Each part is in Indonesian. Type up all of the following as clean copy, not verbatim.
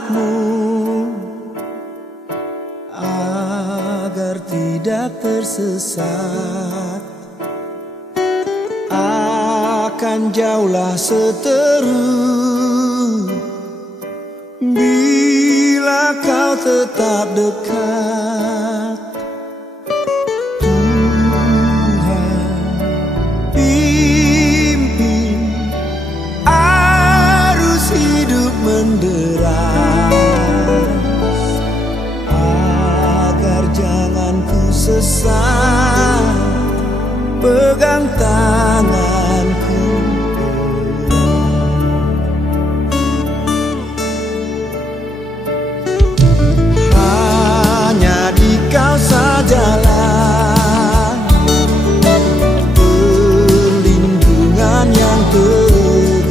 anakmu agar tidak tersesat, akan jauhlah seteru bila kau tetap dekat. Tuhan pimpin arus hidup menderas, agar jangan ku sesat, pegang tanganku. Hanya di kau sajalah perlindungan yang teguh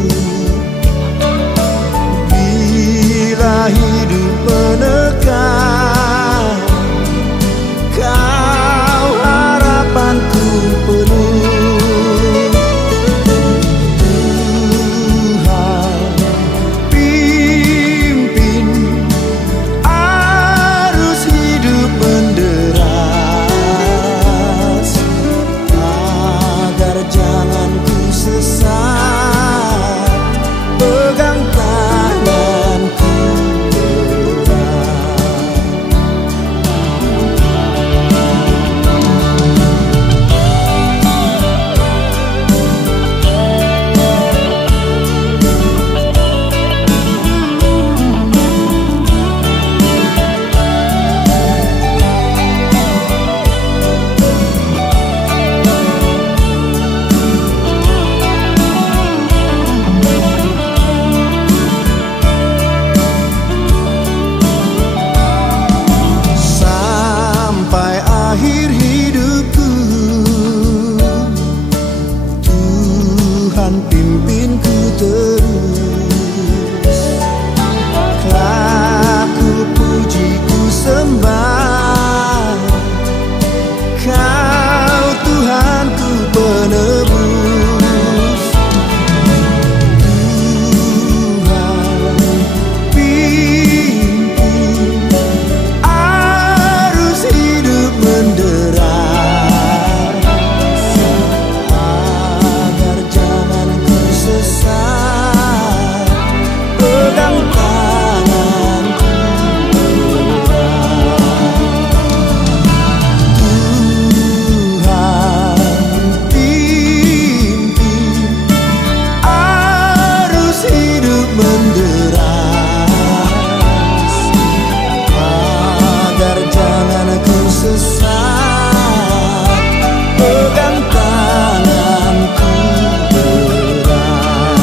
bila hidup menekan. Kau harapanku penuh. Tuhan pimpin arus hidup menderas, agar jangan ku sesat, pegang tanganku erat. Sampai akhir hidupku, Tuhan pimpinku terus. Kelak ku puji ku sembah, Kau Tuhanku penebus. Tuhan pimpin arus hidup menderas, agar jangan ku sesat, pegang tanganku erat. Tuhan pimpin arus hidup menderas, agar jangan ku sesat, pegang tanganku erat,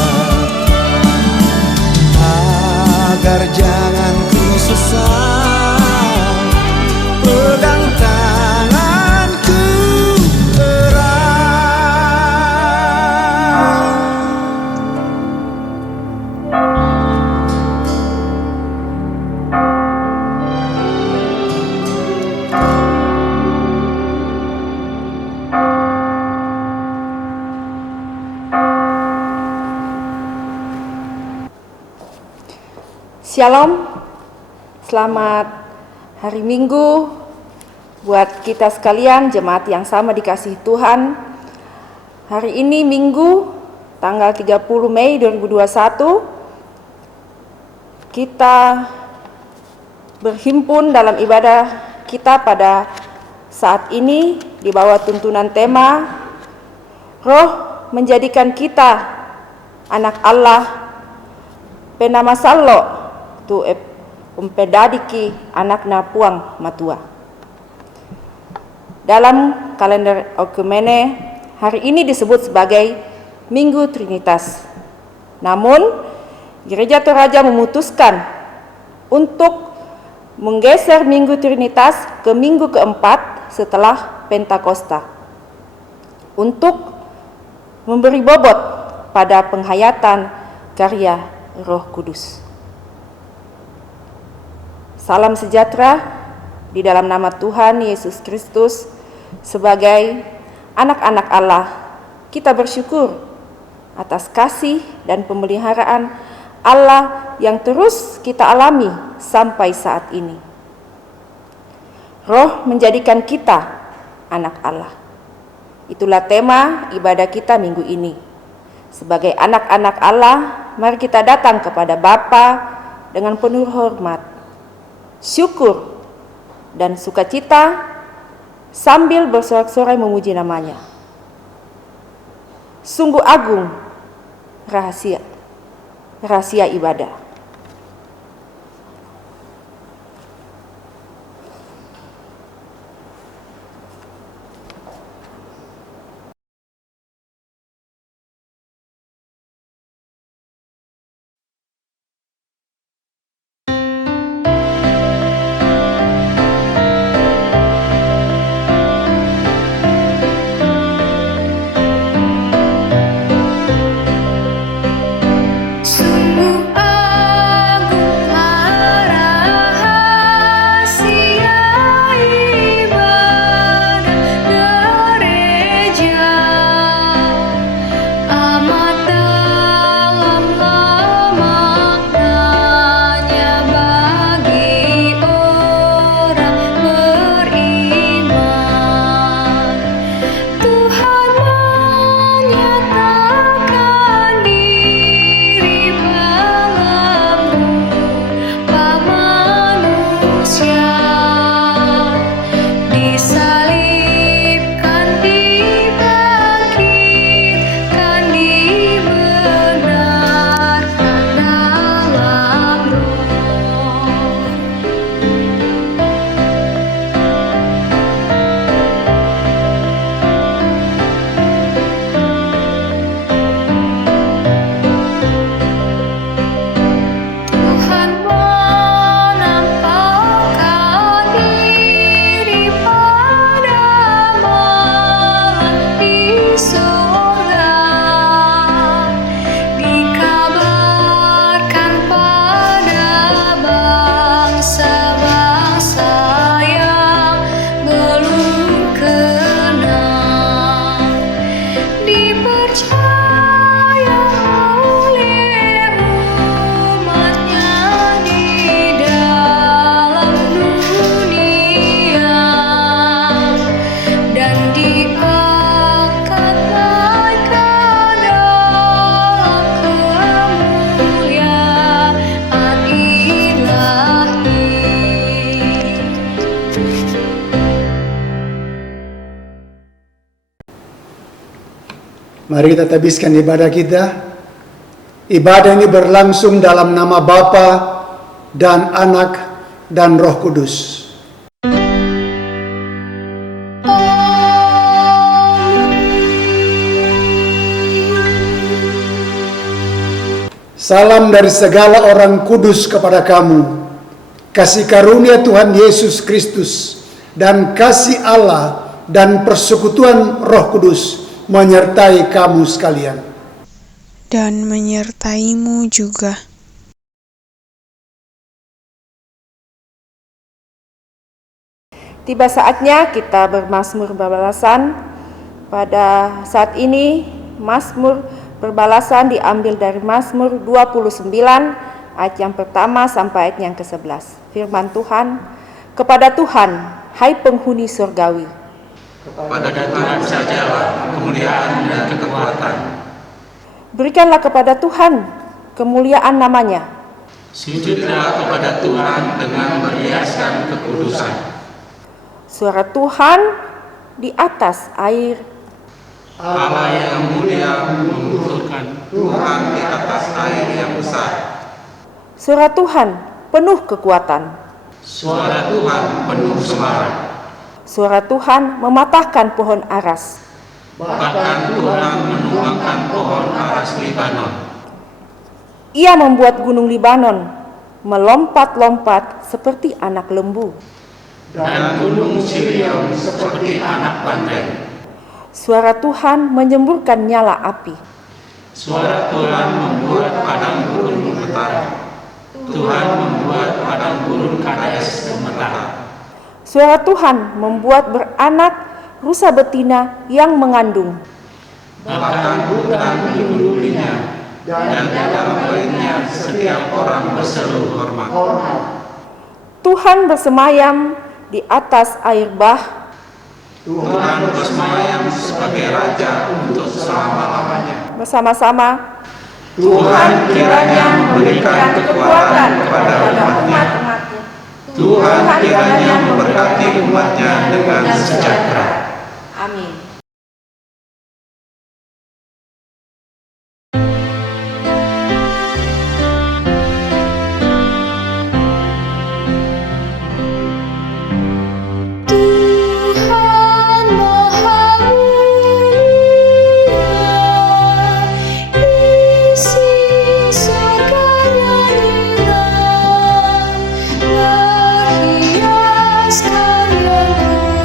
agar jangan ku sesat, pegang tanganku erat. Shalom, selamat hari Minggu buat kita sekalian, jemaat yang sama dikasihi Tuhan. Hari ini Minggu, tanggal 30 Mei 2021, kita berhimpun dalam ibadah kita pada saat ini di bawah tuntunan tema Roh menjadikan kita anak Allah, penama sallo tu umpedadiki anakna puang matua. Dalam kalender Okumene, hari ini disebut sebagai Minggu Trinitas. Namun, Gereja Toraja memutuskan untuk menggeser Minggu Trinitas ke minggu keempat setelah Pentakosta untuk memberi bobot pada penghayatan karya Roh Kudus. Salam sejahtera di dalam nama Tuhan Yesus Kristus. Sebagai anak-anak Allah, kita bersyukur atas kasih dan pemeliharaan Allah yang terus kita alami sampai saat ini. Roh menjadikan kita anak Allah. Itulah tema ibadah kita minggu ini. Sebagai anak-anak Allah, mari kita datang kepada Bapa dengan penuh hormat, syukur, dan sukacita sambil bersorak-sorai memuji namanya. Sungguh agung rahasia ibadah. Sungguh agung rahasia ibadah gereja, amat dalam maknanya bagi orang beriman. Tuhan menyatakan diri dalam rupa manusia, disalibkan, dibangkitkan, dibenarkan dalam Roh. Tuhan menampakkan diri pada malam di surga, dikabarkan pada bangsa-bangsa yang belum kenal, dipercaya oleh umatnya di dalam dunia, dan diangkat naik ke dalam kemuliaan ilahi. Mari kita habiskan ibadah kita. Ibadah ini berlangsung dalam nama Bapa dan Anak dan Roh Kudus. Salam dari segala orang kudus kepada kamu. Kasih karunia Tuhan Yesus Kristus dan kasih Allah dan persekutuan Roh Kudus menyertai kamu sekalian. Dan menyertaimu juga. Tiba saatnya kita bermazmur berbalasan. Pada saat ini Mazmur berbalasan diambil dari Mazmur 29 ayat yang pertama sampai ayat yang ke-11. Firman Tuhan, kepada Tuhan, hai penghuni surgawi. Pada Tuhan sajalah kemuliaan dan kekuatan. Berikanlah kepada Tuhan kemuliaan namanya. Sujudlah kepada Tuhan dengan meriaskan kekudusan. Suara Tuhan di atas air. Allah yang mulia menguturkan Tuhan di atas air yang besar. Suara Tuhan penuh kekuatan. Suara Tuhan penuh semarak. Suara Tuhan mematahkan pohon aras. Bahkan Tuhan menumbangkan pohon aras Libanon. Ia membuat gunung Libanon melompat-lompat seperti anak lembu. Dan gunung Sirion seperti anak banteng. Suara Tuhan menyemburkan nyala api. Suara Tuhan membuat padang gurun gemetar. Tuhan membuat padang gurun Kades gemetar. Suara Tuhan membuat beranak rusa betina yang mengandung. Bahkan hutan dikurulinya, dan di dalam baitnya setiap orang berseru hormat. Tuhan bersemayam di atas air bah, Tuhan bersemayam sebagai Raja untuk selama-lamanya. bersama-sama Tuhan kiranya memberikan kekuatan kepada umatnya. Tuhan kiranya memberkati umatnya dengan sejahtera. Amin. Tuhan Maha Mulia, isi surganya hilang, berhiaskan yang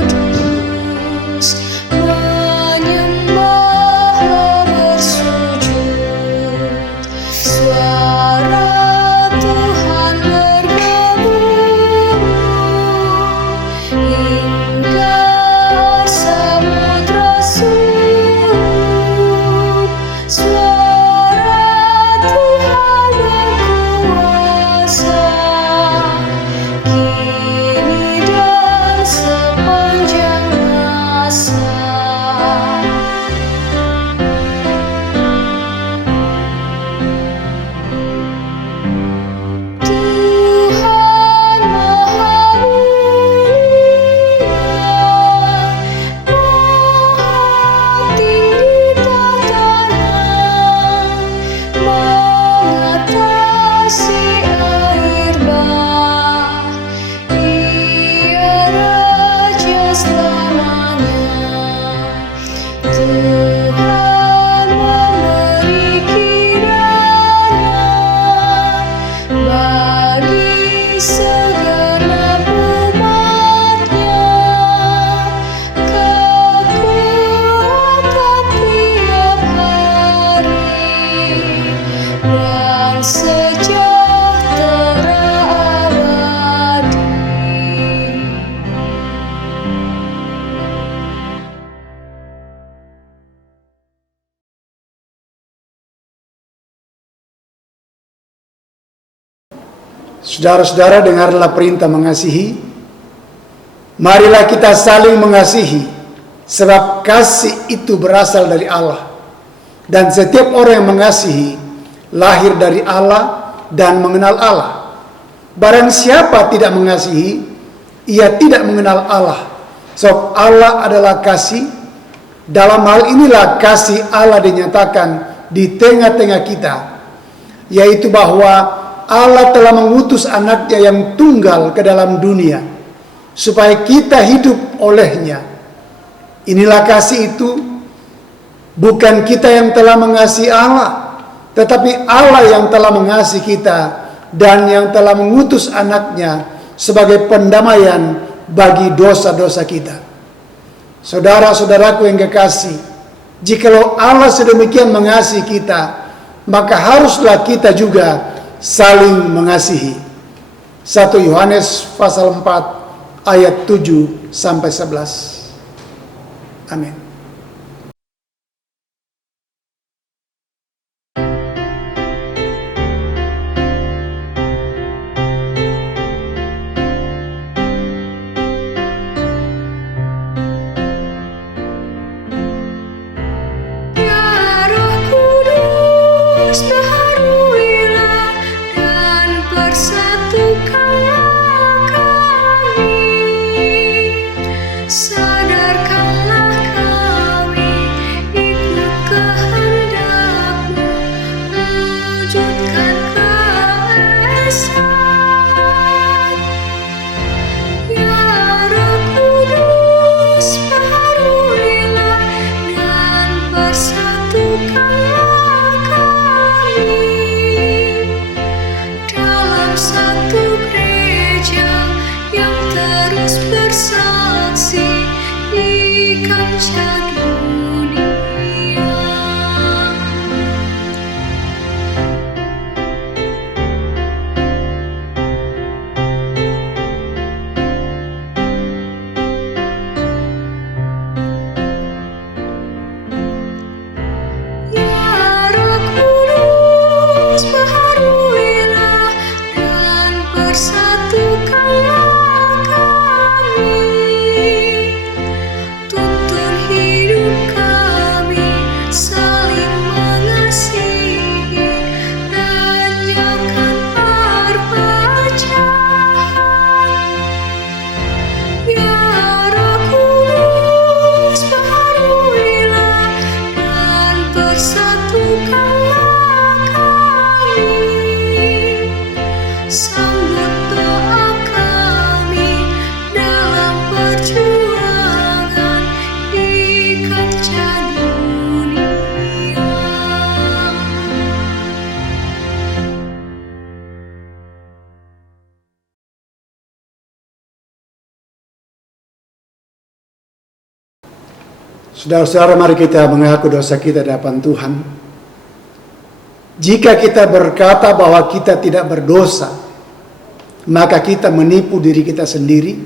kudus, menyembah bersujud. Suara Tuhan bergemuruh hingga samudra surut. Suara Tuhan berkuasa kini dan sepanjang masa. Tuhan Maha Mulia, Maha tinggi tatanya, mengatasi air bah, Ia Raja selamanya. Tuhan memberi kiranya bagi segenap umatnya kekuatan tiap hari dan sejahtera abadi. Saudara-saudara, dengarlah perintah mengasihi. Marilah kita saling mengasihi, sebab kasih itu berasal dari Allah. Dan setiap orang yang mengasihi lahir dari Allah dan mengenal Allah. Barang siapa tidak mengasihi, ia tidak mengenal Allah. Sebab Allah adalah kasih. Dalam hal inilah kasih Allah dinyatakan di tengah-tengah kita, yaitu bahwa Allah telah mengutus anaknya yang tunggal ke dalam dunia, supaya kita hidup olehnya. Inilah kasih itu, bukan kita yang telah mengasihi Allah, tetapi Allah yang telah mengasihi kita dan yang telah mengutus anaknya sebagai pendamaian bagi dosa-dosa kita. Saudara-saudaraku yang kekasih, jikalau Allah sedemikian mengasihi kita, maka haruslah kita juga saling mengasihi. 1 Yohanes pasal 4 ayat 7 sampai 11. Amin. Ya Roh Kudus, baharuilah dan persatukanlah kami. Sadarkanlah kami ikut kehendak-Mu, wujudkan keesaan. Ya Roh Kudus, baharuilah dan persatukanlah kami dalam satu gereja yang terus bersaksi di kancah dunia. Ya Roh Kudus, Saudara-saudara, mari kita mengaku dosa kita di hadapan Tuhan. Jika kita berkata bahwa kita tidak berdosa, maka kita menipu diri kita sendiri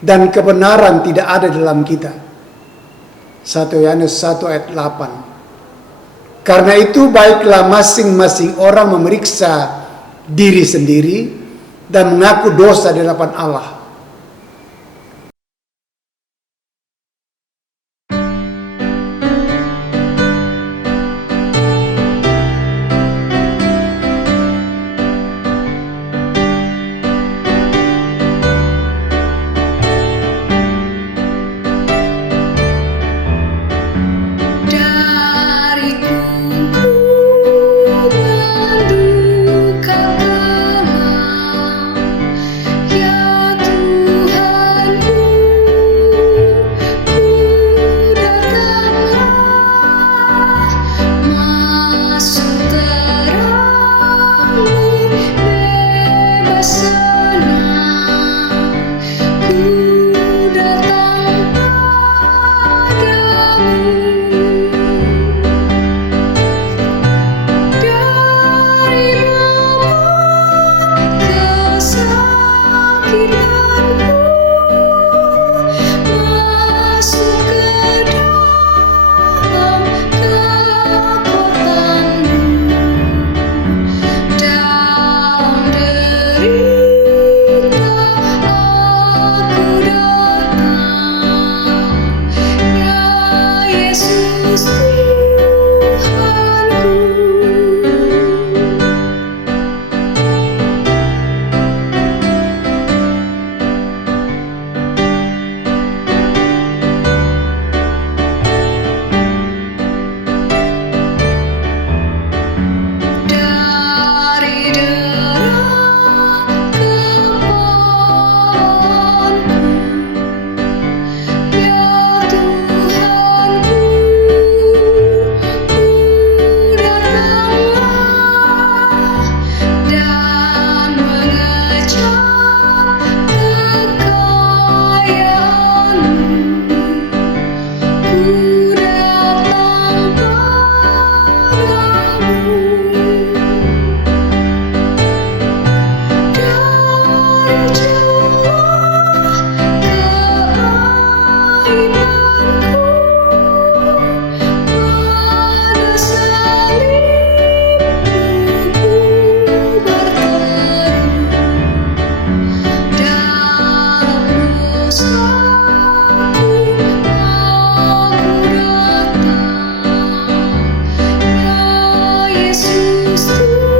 dan kebenaran tidak ada dalam kita. 1 Yohanes 1 ayat 8. Karena itu baiklah masing-masing orang memeriksa diri sendiri dan mengaku dosa di hadapan Allah. Dari kumpulan duka kelam, ya Tuhanku, ku datanglah, masuk terang-Mu, bebas senang, ku datang padamu. Dari bawah kesakitanku, masuk ke dalam kekuatan-Mu. Dalam derita aku datang, ya Yesus Tuhanku. Dari derang kepahanku, ya Tuhanku, ku datanglah dan mengecap kekayaan-Mu. Ku datang padamu. Dari jua keaibanku, pada salib-Mu ku berteduh. Dalam dosaku aku datang, ya Yesus Tuhanku.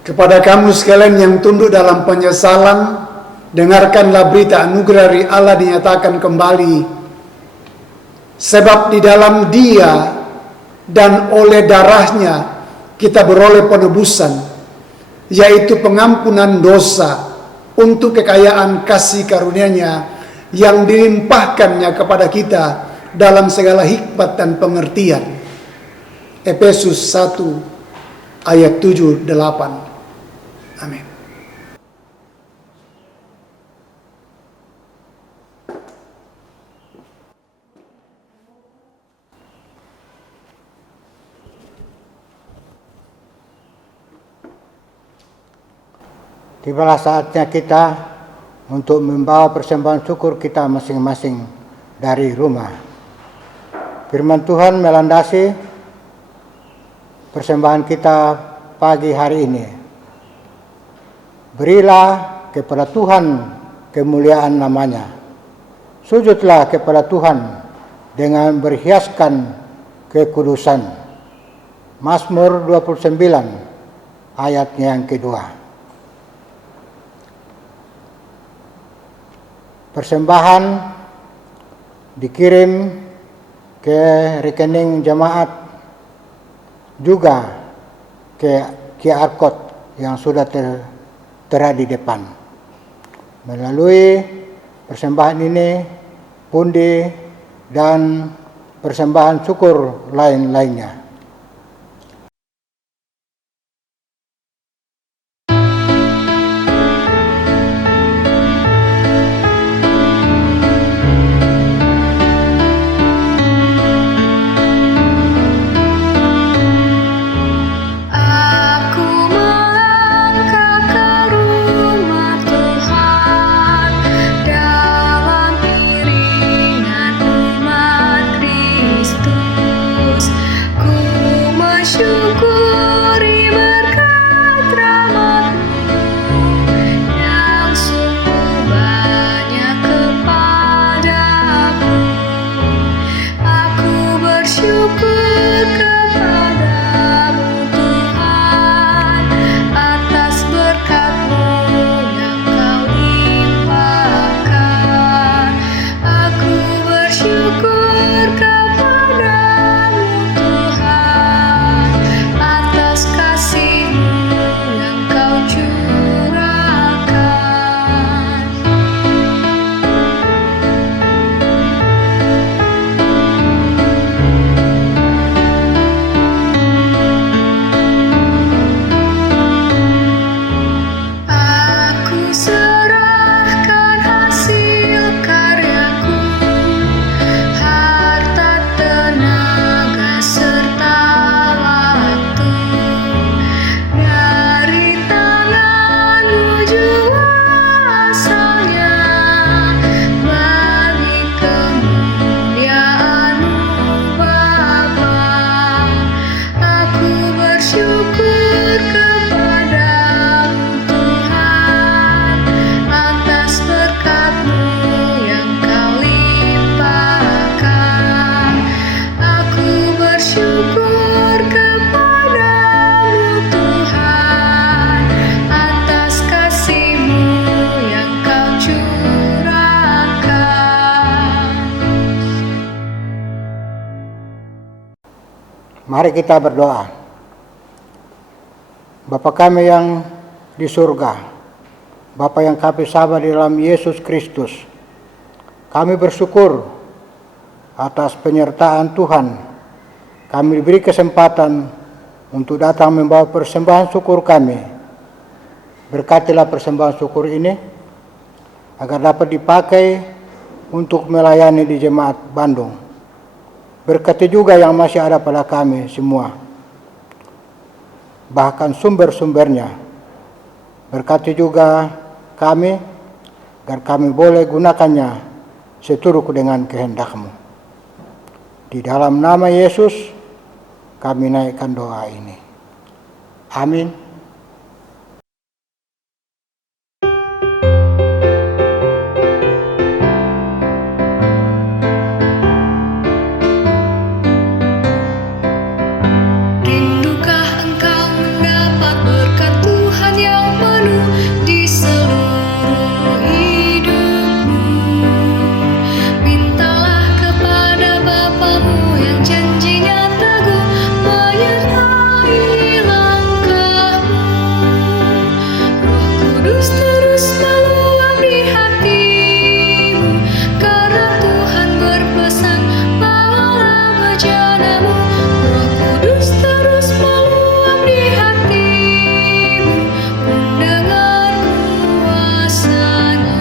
Kepada kamu sekalian yang tunduk dalam penyesalan, dengarkanlah berita anugerah dari Allah dinyatakan kembali. Sebab di dalam Dia dan oleh darahnya kita beroleh penebusan, yaitu pengampunan dosa untuk kekayaan kasih karunia-Nya yang dilimpahkannya kepada kita dalam segala hikmat dan pengertian. Efesus 1 ayat 7-8. Amin. Tibalah saatnya kita untuk membawa persembahan syukur kita masing-masing dari rumah. Firman Tuhan melandasi persembahan kita pagi hari ini. Berilah kepada Tuhan kemuliaan namanya. Sujudlah kepada Tuhan dengan berhiaskan kekudusan. Mazmur 29 ayatnya yang kedua. Persembahan dikirim ke rekening jemaat, juga ke QR code yang sudah tertera di depan. Melalui persembahan ini, pundi dan persembahan syukur lain-lainnya Mari kita berdoa. Bapa kami yang di surga, Bapa yang kami sembah di dalam Yesus Kristus, kami bersyukur atas penyertaan Tuhan. Kami diberi kesempatan untuk datang membawa persembahan syukur kami. Berkatilah persembahan syukur ini agar dapat dipakai untuk melayani di Jemaat Bandung. Berkati juga yang masih ada pada kami semua, bahkan sumber-sumbernya. Berkati juga kami agar kami boleh gunakannya seturut dengan kehendak-Mu. Di dalam nama Yesus kami naikkan doa ini. Amin. Rindukah engkau mendapat berkat Tuhan yang penuh di seluruh hidupmu? Mintalah kepada Bapamu yang janjinya teguh menyertai langkahmu. Roh Kudus terus meluap di hatimu, karena Tuhan berpesan, bawalah bejanamu. Roh Kudus terus meluap di hatimu, pun dengar kuasa-Nya.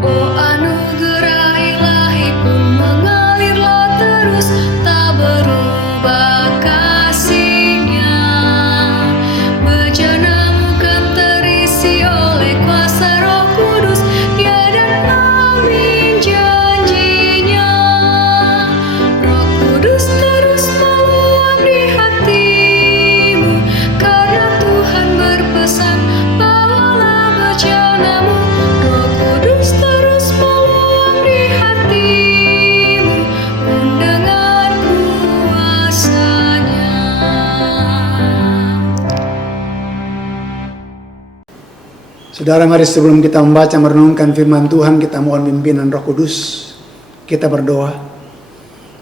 Oh anugerah ilahi pun mengalirlah terus, tak berubah kasih-Nya. Bejanamu kan terisi oleh kuasa Roh Kudus, ya dan amin janji-Nya. Roh Kudus terus meluap di hatimu, karena Tuhan berpesan, bawalah bejanamu. Roh Kudus terus meluap di hatimu, pun dengar kuasa-Nya. Saudara, mari sebelum kita membaca merenungkan firman Tuhan, kita mohon pimpinan Roh Kudus. Kita berdoa.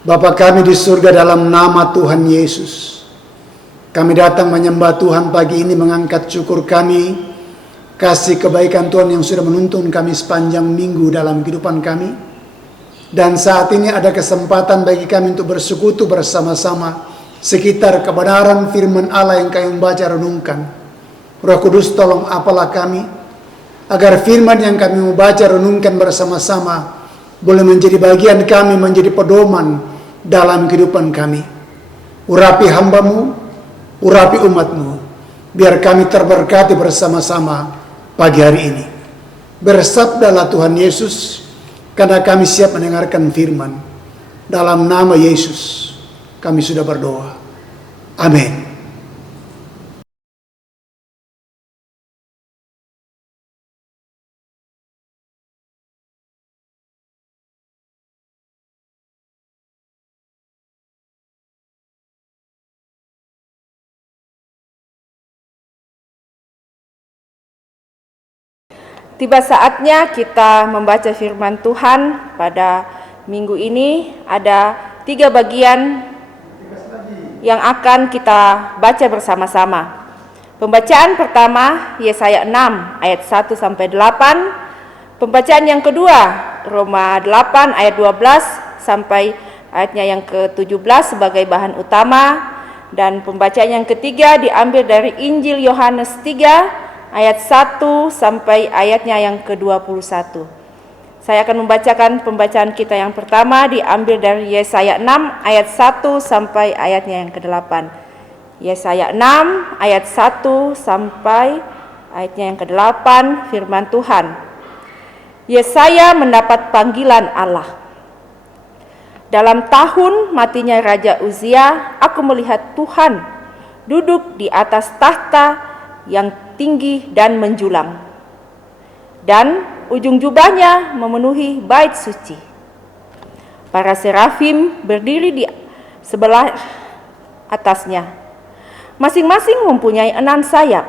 Bapa kami di surga, dalam nama Tuhan Yesus, kami datang menyembah Tuhan pagi ini, mengangkat syukur kami, kasih kebaikan Tuhan yang sudah menuntun kami sepanjang minggu dalam kehidupan kami. Dan saat ini ada kesempatan bagi kami untuk bersekutu bersama-sama sekitar kebenaran firman Allah yang kami membaca renungkan. Roh Kudus, tolong apalah kami, agar firman yang kami membaca renungkan bersama-sama boleh menjadi bagian kami, menjadi pedoman dalam kehidupan kami. Urapi hamba-Mu, urapi umat-Mu, biar kami terberkati bersama-sama pagi hari ini. Bersabdalah Tuhan Yesus, karena kami siap mendengarkan firman. Dalam nama Yesus kami sudah berdoa. Amin. Tiba saatnya kita membaca firman Tuhan. Pada minggu ini ada 3 bagian yang akan kita baca bersama-sama. Pembacaan pertama Yesaya 6 ayat 1 sampai 8. Pembacaan yang kedua Roma 8 ayat 12 sampai ayatnya yang ke-17 sebagai bahan utama. Dan pembacaan yang ketiga diambil dari Injil Yohanes 3 ayat 1 sampai ayatnya yang ke-21. Saya akan membacakan pembacaan kita yang pertama, diambil dari Yesaya 6 ayat 1 sampai ayatnya yang ke-8. Yesaya 6 ayat 1 sampai ayatnya yang ke-8, firman Tuhan. Yesaya mendapat panggilan Allah. Dalam tahun matinya Raja Uzia, aku melihat Tuhan duduk di atas tahta yang tinggi dan menjulang, dan ujung jubahnya memenuhi bait suci. Para serafim berdiri di sebelah atasnya, masing-masing mempunyai 6 sayap.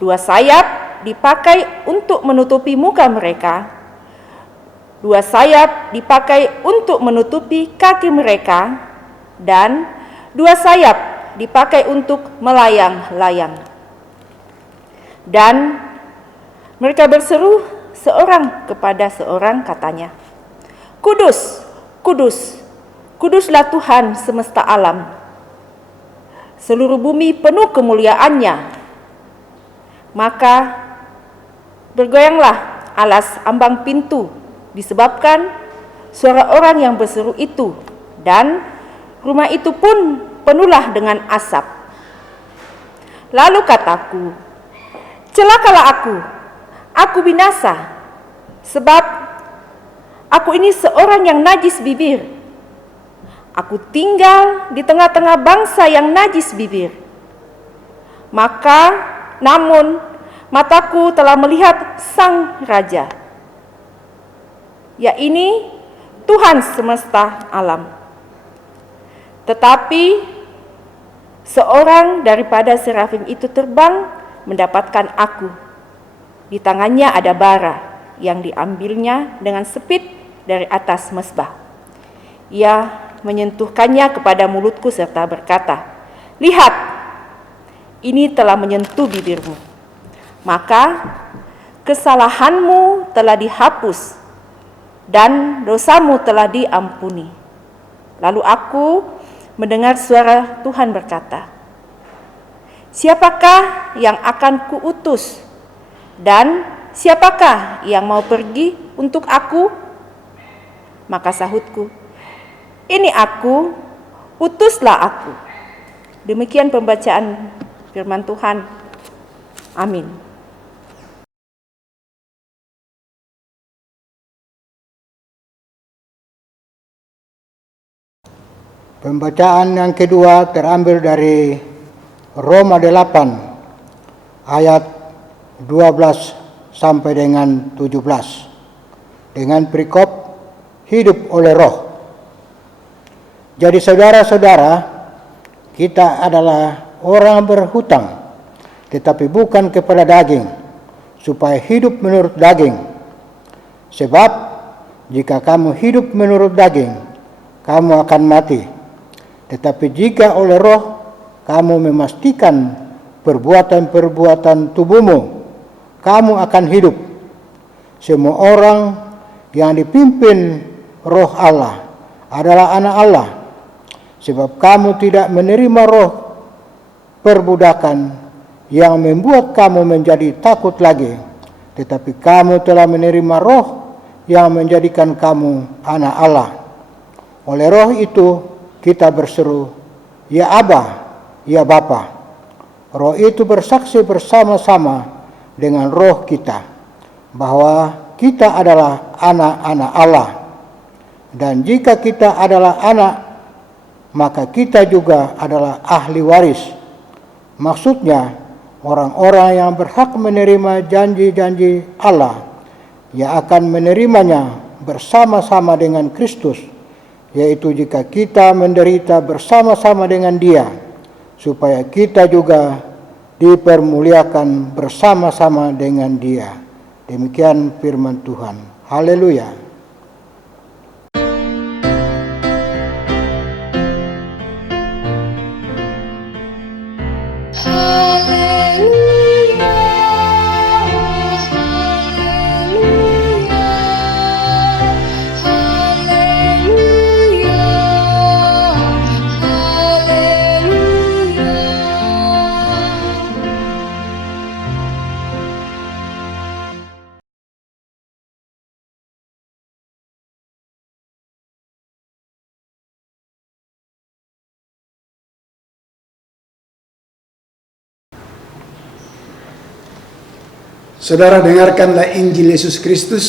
2 sayap dipakai untuk menutupi muka mereka, 2 sayap dipakai untuk menutupi kaki mereka, dan 2 sayap dipakai untuk melayang-layang. Dan mereka berseru seorang kepada seorang, katanya, "Kudus, kudus, kuduslah Tuhan semesta alam. Seluruh bumi penuh kemuliaannya." Maka bergoyanglah alas ambang pintu disebabkan suara orang yang berseru itu, dan rumah itu pun penuhlah dengan asap. Lalu kataku, "Celakalah aku binasa, sebab aku ini seorang yang najis bibir. Aku tinggal di tengah-tengah bangsa yang najis bibir. Namun mataku telah melihat Sang Raja, yaitu Tuhan semesta alam." Tetapi seorang daripada serafim itu terbang mendapatkan aku. Di tangannya ada bara yang diambilnya dengan sepit dari atas mezbah. Ia menyentuhkannya kepada mulutku serta berkata, "Lihat, ini telah menyentuh bibirmu. Maka kesalahanmu telah dihapus dan dosamu telah diampuni." Lalu aku mendengar suara Tuhan berkata, "Siapakah yang akan kuutus? Dan siapakah yang mau pergi untuk aku?" Maka sahutku, "Ini aku, utuslah aku." Demikian pembacaan firman Tuhan. Amin. Pembacaan yang kedua terambil dari Roma 8 ayat 12 sampai dengan 17 dengan perikop hidup oleh roh. Jadi saudara-saudara, kita adalah orang berhutang, tetapi bukan kepada daging, supaya hidup menurut daging. Sebab jika kamu hidup menurut daging, kamu akan mati. Tetapi jika oleh roh kamu memastikan perbuatan-perbuatan tubuhmu, kamu akan hidup. Semua orang yang dipimpin roh Allah adalah anak Allah. Sebab kamu tidak menerima roh perbudakan yang membuat kamu menjadi takut lagi, tetapi kamu telah menerima roh yang menjadikan kamu anak Allah. Oleh roh itu kita berseru, "Ya Aba, ya Bapa." Roh itu bersaksi bersama-sama dengan roh kita bahwa kita adalah anak-anak Allah. Dan jika kita adalah anak, maka kita juga adalah ahli waris. Maksudnya, orang-orang yang berhak menerima janji-janji Allah, yang akan menerimanya bersama-sama dengan Kristus, yaitu jika kita menderita bersama-sama dengan Dia, supaya kita juga dipermuliakan bersama-sama dengan Dia. Demikian firman Tuhan. Haleluya. Saudara, dengarkanlah Injil Yesus Kristus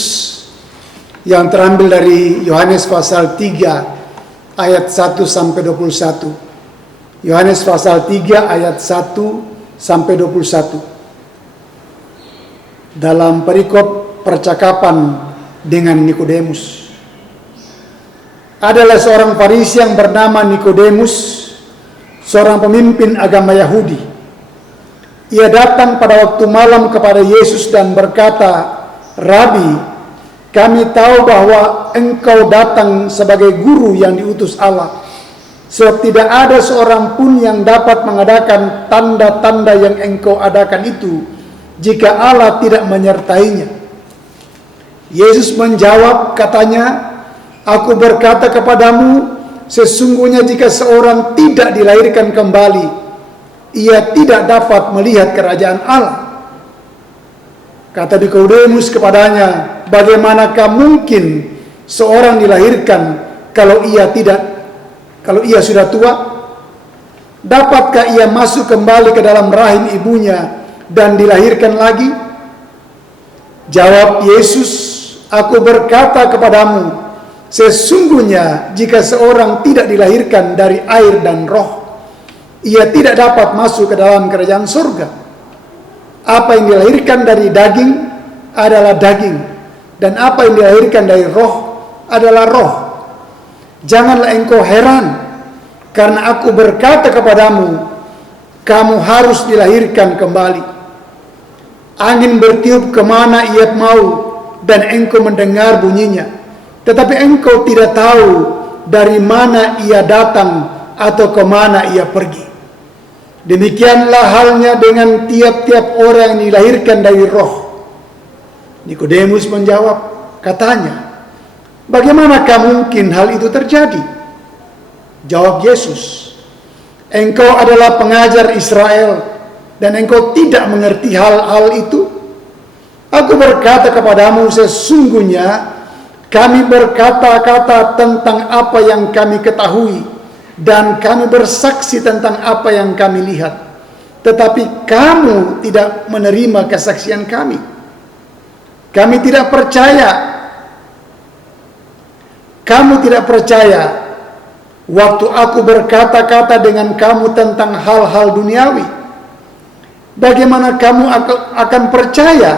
yang terambil dari Yohanes pasal 3 ayat 1 sampai 21. Yohanes pasal 3 ayat 1 sampai 21. Dalam perikop percakapan dengan Nikodemus. Adalah seorang Farisi yang bernama Nikodemus, seorang pemimpin agama Yahudi. Ia datang pada waktu malam kepada Yesus dan berkata, "Rabi, kami tahu bahwa engkau datang sebagai guru yang diutus Allah. Sebab tidak ada seorang pun yang dapat mengadakan tanda-tanda yang engkau adakan itu, jika Allah tidak menyertainya." Yesus menjawab, katanya, "Aku berkata kepadamu, sesungguhnya jika seorang tidak dilahirkan kembali, ia tidak dapat melihat kerajaan Allah." Kata Nikodemus kepadanya, "Bagaimanakah mungkin seorang dilahirkan kalau ia sudah tua? Dapatkah ia masuk kembali ke dalam rahim ibunya dan dilahirkan lagi?" Jawab Yesus, "Aku berkata kepadamu, sesungguhnya jika seorang tidak dilahirkan dari air dan roh, ia tidak dapat masuk ke dalam kerajaan surga. Apa yang dilahirkan dari daging adalah daging, dan apa yang dilahirkan dari roh adalah roh. Janganlah engkau heran, karena aku berkata kepadamu, kamu harus dilahirkan kembali. Angin bertiup kemana ia mau, dan engkau mendengar bunyinya, tetapi engkau tidak tahu dari mana ia datang atau kemana ia pergi. Demikianlah halnya dengan tiap-tiap orang yang dilahirkan dari roh." Nikodemus menjawab, katanya, "Bagaimanakah mungkin hal itu terjadi?" Jawab Yesus, "Engkau adalah pengajar Israel, dan engkau tidak mengerti hal-hal itu? Aku berkata kepadamu, sesungguhnya kami berkata-kata tentang apa yang kami ketahui, dan kami bersaksi tentang apa yang kami lihat. Tetapi kamu tidak menerima kesaksian kami. Kami tidak percaya. Kamu tidak percaya waktu aku berkata-kata dengan kamu tentang hal-hal duniawi. Bagaimana kamu akan percaya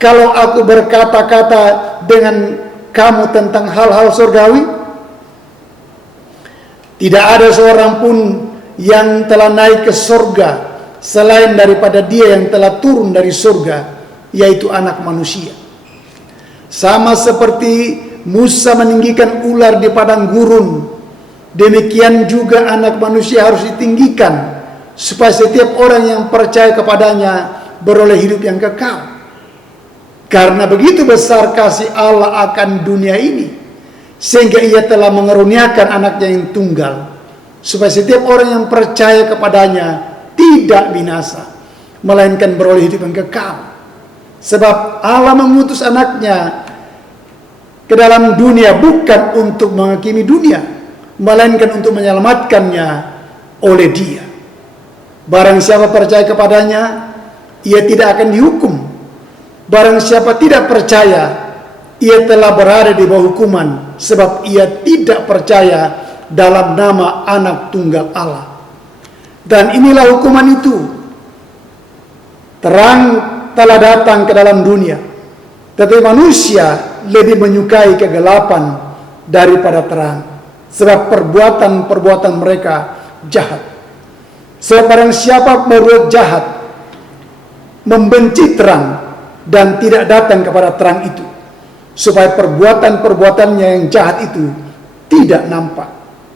kalau aku berkata-kata dengan kamu tentang hal-hal surgawi? Tidak ada seorang pun yang telah naik ke surga selain daripada Dia yang telah turun dari surga, yaitu Anak Manusia. Sama seperti Musa meninggikan ular di padang gurun, demikian juga Anak Manusia harus ditinggikan, supaya setiap orang yang percaya kepadanya beroleh hidup yang kekal. Karena begitu besar kasih Allah akan dunia ini, sehingga ia telah mengaruniakan anaknya yang tunggal, supaya setiap orang yang percaya kepadanya tidak binasa, melainkan beroleh hidup yang kekal. Sebab Allah mengutus anaknya ke dalam dunia bukan untuk menghakimi dunia, melainkan untuk menyelamatkannya oleh Dia. Barang siapa percaya kepadanya, ia tidak akan dihukum. Barang siapa tidak percaya, ia telah berada di bawah hukuman, sebab ia tidak percaya dalam nama Anak Tunggal Allah. Dan inilah hukuman itu. Terang telah datang ke dalam dunia, tetapi manusia lebih menyukai kegelapan daripada terang, sebab perbuatan-perbuatan mereka jahat. Sebab barang siapa berbuat jahat, membenci terang dan tidak datang kepada terang itu, supaya perbuatan-perbuatannya yang jahat itu tidak nampak.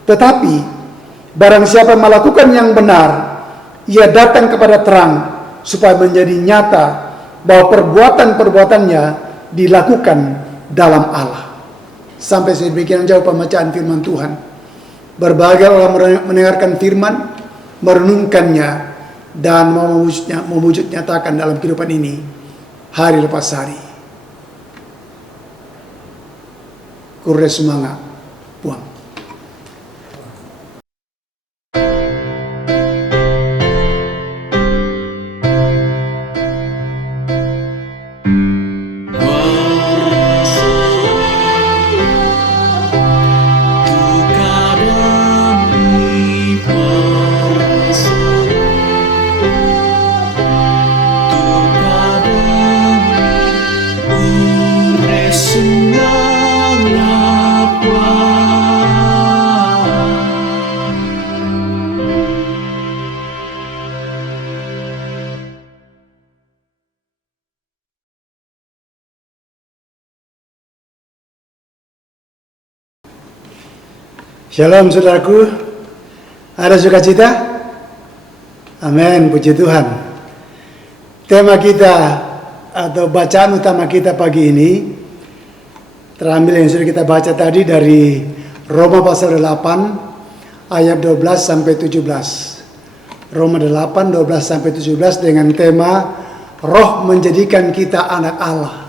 Tetapi barang siapa melakukan yang benar, ia datang kepada terang, supaya menjadi nyata bahwa perbuatan-perbuatannya dilakukan dalam Allah. Sampai sedemikian jauh pembacaan firman Tuhan. Berbahagia orang mendengarkan firman, merenungkannya, dan mewujud nyatakan dalam kehidupan ini hari lepas hari. Kure semangat, buang. Semangat Shalom saudaraku, ada sukacita? Amin, puji Tuhan. Tema kita atau bacaan utama kita pagi ini terambil yang sudah kita baca tadi dari Roma pasal 8 ayat 12 sampai 17. Roma 8, 12 sampai 17 dengan tema Roh menjadikan kita anak Allah.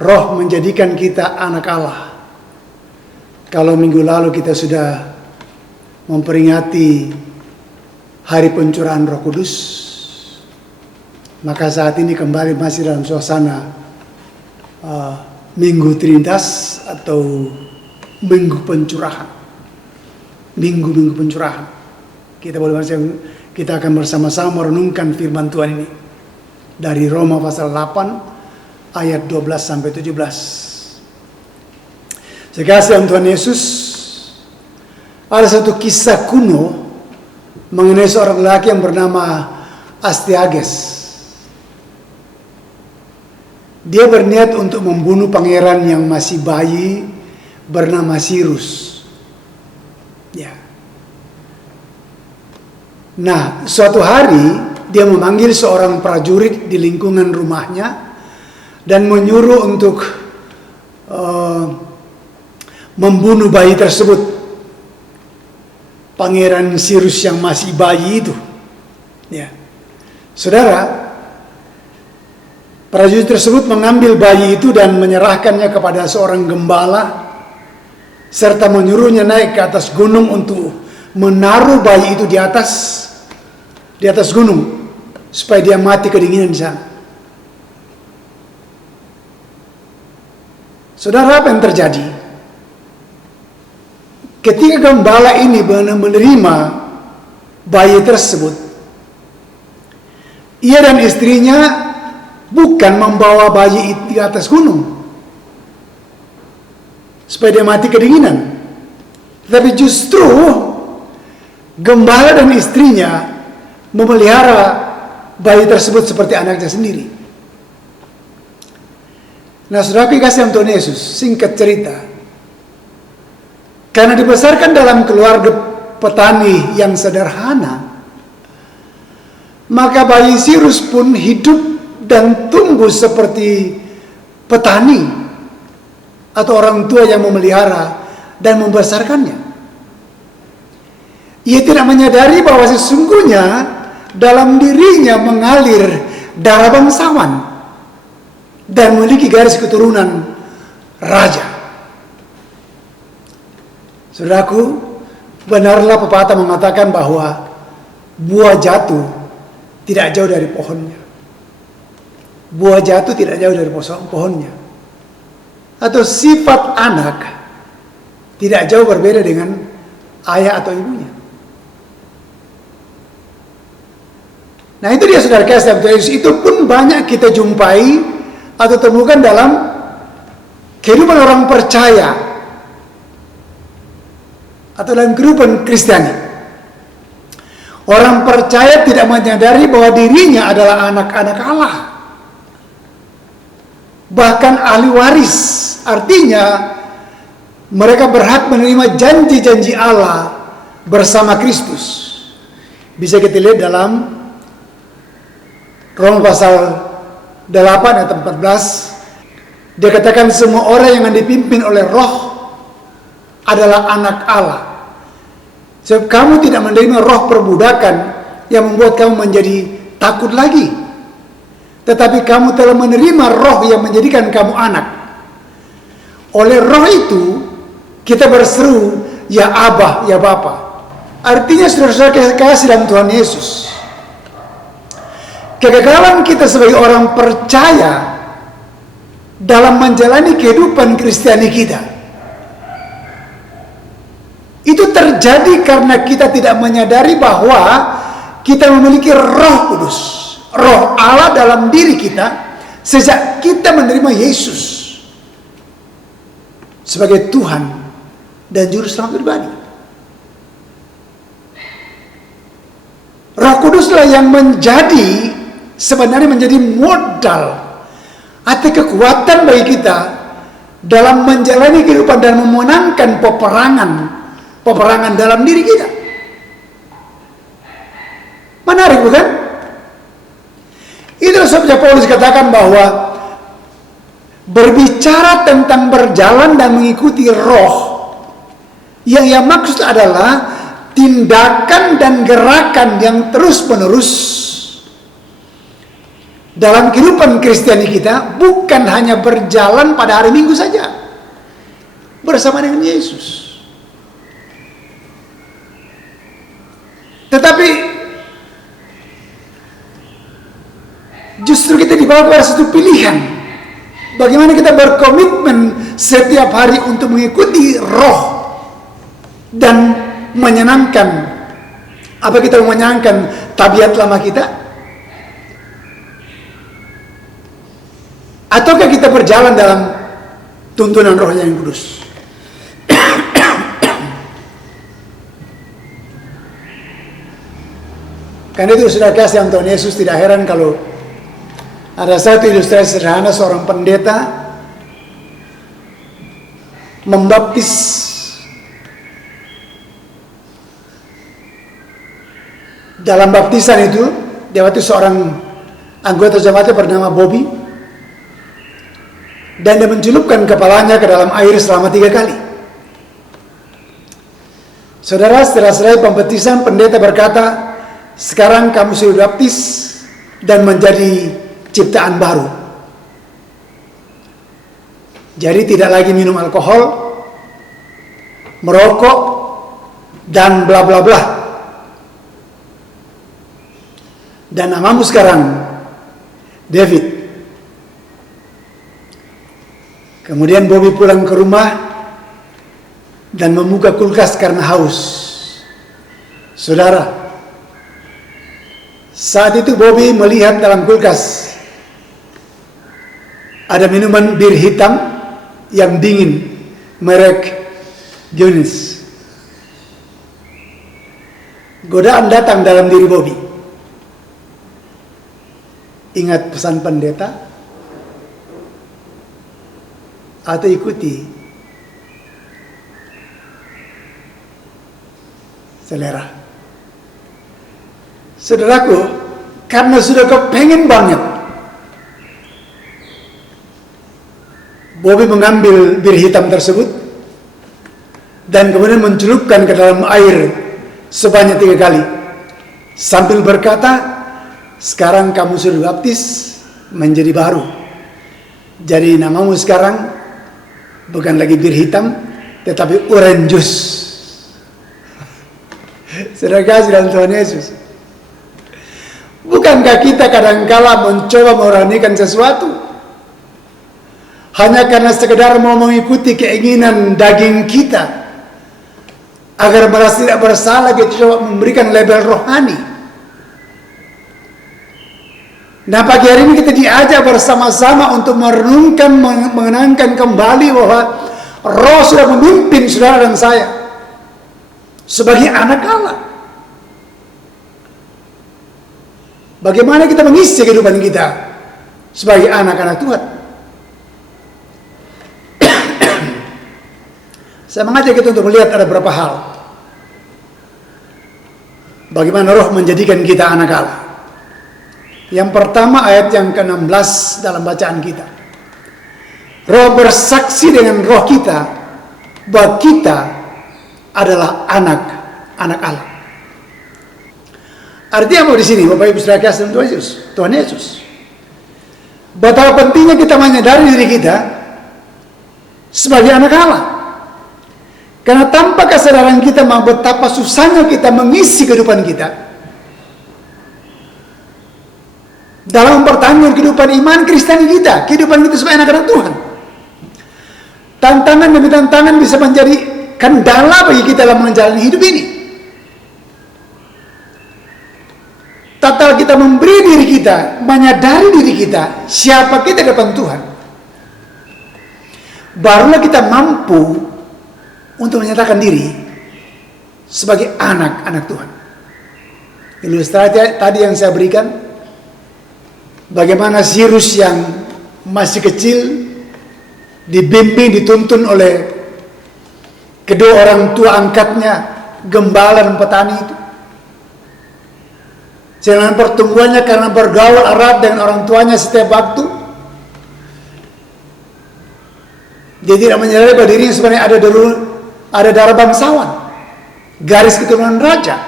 Roh menjadikan kita anak Allah. Kalau minggu lalu kita sudah memperingati hari pencurahan Roh Kudus, maka saat ini kembali masih dalam suasana Minggu Trinitas atau Minggu Pencurahan. Minggu Pencurahan. Kita akan bersama-sama merenungkan firman Tuhan ini dari Roma pasal 8 ayat 12 sampai 17. Sekasih dalam Tuhan Yesus, ada satu kisah kuno mengenai seorang lelaki yang bernama Astiages. Dia berniat untuk membunuh pangeran yang masih bayi bernama Cyrus. Ya. Nah, suatu hari dia memanggil seorang prajurit di lingkungan rumahnya dan menyuruh untuk membunuh bayi tersebut, pangeran Cyrus yang masih bayi itu. Ya, saudara, prajurit tersebut mengambil bayi itu dan menyerahkannya kepada seorang gembala, serta menyuruhnya naik ke atas gunung untuk menaruh bayi itu di atas gunung supaya dia mati kedinginan di sana. Saudara, apa yang terjadi? Ketika gembala ini menerima bayi tersebut, ia dan istrinya bukan membawa bayi itu di atas gunung supaya dia mati kedinginan, tapi justru gembala dan istrinya memelihara bayi tersebut seperti anaknya sendiri. Nah, saudara kasih Tuhan Yesus, singkat cerita, karena dibesarkan dalam keluarga petani yang sederhana, maka bayi Cyrus pun hidup dan tumbuh seperti petani atau orang tua yang memelihara dan membesarkannya. Ia tidak menyadari bahwa sesungguhnya dalam dirinya mengalir darah bangsawan dan memiliki garis keturunan raja. Saudaraku, benarlah pepatah mengatakan bahwa buah jatuh tidak jauh dari pohonnya. Buah jatuh tidak jauh dari pohonnya. Atau sifat anak tidak jauh berbeda dengan ayah atau ibunya. Nah, itu dia saudara kasih dalam Yesus. Itu pun banyak kita jumpai atau temukan dalam kehidupan orang percaya atau dalam kehidupan Kristiani. Orang percaya tidak menyadari bahwa dirinya adalah anak-anak Allah, bahkan ahli waris. Artinya mereka berhak menerima janji-janji Allah bersama Kristus. Bisa kita lihat dalam Roma pasal 8 ayat 14. Dia katakan semua orang yang dipimpin oleh Roh adalah anak Allah. Sebab kamu tidak menerima roh perbudakan yang membuat kamu menjadi takut lagi, tetapi kamu telah menerima roh yang menjadikan kamu anak. Oleh roh itu kita berseru, ya Abba, ya Bapa. Artinya saudara-saudara kasih dalam Tuhan Yesus, kegagalan kita sebagai orang percaya dalam menjalani kehidupan Kristiani kita itu terjadi karena kita tidak menyadari bahwa kita memiliki Roh Kudus, Roh Allah dalam diri kita sejak kita menerima Yesus sebagai Tuhan dan Juru Selamat pribadi. Roh Kuduslah yang sebenarnya menjadi modal atau kekuatan bagi kita dalam menjalani kehidupan dan memenangkan peperangan peperangan dalam diri kita. Menarik bukan? Itulah sebabnya Paulus katakan bahwa berbicara tentang berjalan dan mengikuti roh, yang ia maksud adalah tindakan dan gerakan yang terus-menerus dalam kehidupan Kristiani kita, bukan hanya berjalan pada hari Minggu saja bersama dengan Yesus, tetapi justru kita dibawa kepada satu pilihan, bagaimana kita berkomitmen setiap hari untuk mengikuti roh dan menyenangkan, apa kita menyenangkan tabiat lama kita, ataukah kita berjalan dalam tuntunan roh yang kudus. Karena itu sudah kasih yang Tuhan Yesus, tidak heran kalau ada satu ilustrasi sederhana, seorang pendeta membaptis dalam baptisan itu, dia waktu seorang anggota jemaatnya bernama Bobby, dan dia mencelupkan kepalanya ke dalam air selama 3 kali. Saudara, setelah selesai pembaptisan, pendeta berkata, sekarang kamu sudah baptis dan menjadi ciptaan baru. Jadi tidak lagi minum alkohol, merokok, dan bla bla bla. Dan namamu sekarang David. Kemudian Bobby pulang ke rumah dan membuka kulkas karena haus. Saudara, saat itu Bobby melihat dalam kulkas ada minuman bir hitam yang dingin merek Guinness. Godaan datang dalam diri Bobby. Ingat pesan pendeta atau ikuti selera. Saudaraku, karena sudah kepengen banget, Bobby mengambil bir hitam tersebut dan kemudian mencelupkan ke dalam air sebanyak 3 kali sambil berkata, sekarang kamu sudah baptis menjadi baru. Jadi namamu sekarang bukan lagi bir hitam, tetapi orange juice. Saudara kasih dalam Tuhan Yesus, bukankah kita kadangkala mencoba memurnikan sesuatu hanya karena sekedar mau mengikuti keinginan daging kita, agar merasa tidak bersalah, kita coba memberikan label rohani. Nah, pagi hari ini kita diajak bersama-sama untuk merenungkan, mengenangkan kembali bahwa Roh sudah memimpin saudara dan saya sebagai anak Allah. Bagaimana kita mengisi kehidupan kita sebagai anak-anak Tuhan? Saya mengajak kita untuk melihat ada beberapa hal. Bagaimana Roh menjadikan kita anak Allah. Yang pertama, ayat yang ke-16 dalam bacaan kita. Roh bersaksi dengan roh kita bahwa kita adalah anak-anak Allah. Artinya apa di sini, Bapak Ibu Saudara kasih Tuhan Yesus? Betapa pentingnya kita menyadari diri kita sebagai anak Allah. Karena tanpa kesadaran kita, betapa susahnya kita mengisi kehidupan kita dalam mempertahankan kehidupan iman Kristen kita, kehidupan kita sebagai anak-anak Tuhan. Tantangan demi tantangan bisa menjadi kendala bagi kita dalam menjalani hidup ini. Tatkala kita memberi diri kita, menyadari diri kita, siapa kita di depan Tuhan, barulah kita mampu untuk menyatakan diri sebagai anak-anak Tuhan. Ilustrasi tadi yang saya berikan, bagaimana Sirus yang masih kecil dibimbing, dituntun oleh kedua orang tua angkatnya, gembala dan petani itu. Jalan pertumbuhannya karena bergaul erat dengan orang tuanya setiap waktu. Dia tidak menyadari bahwa dirinya sebenarnya ada darah bangsawan, garis keturunan raja.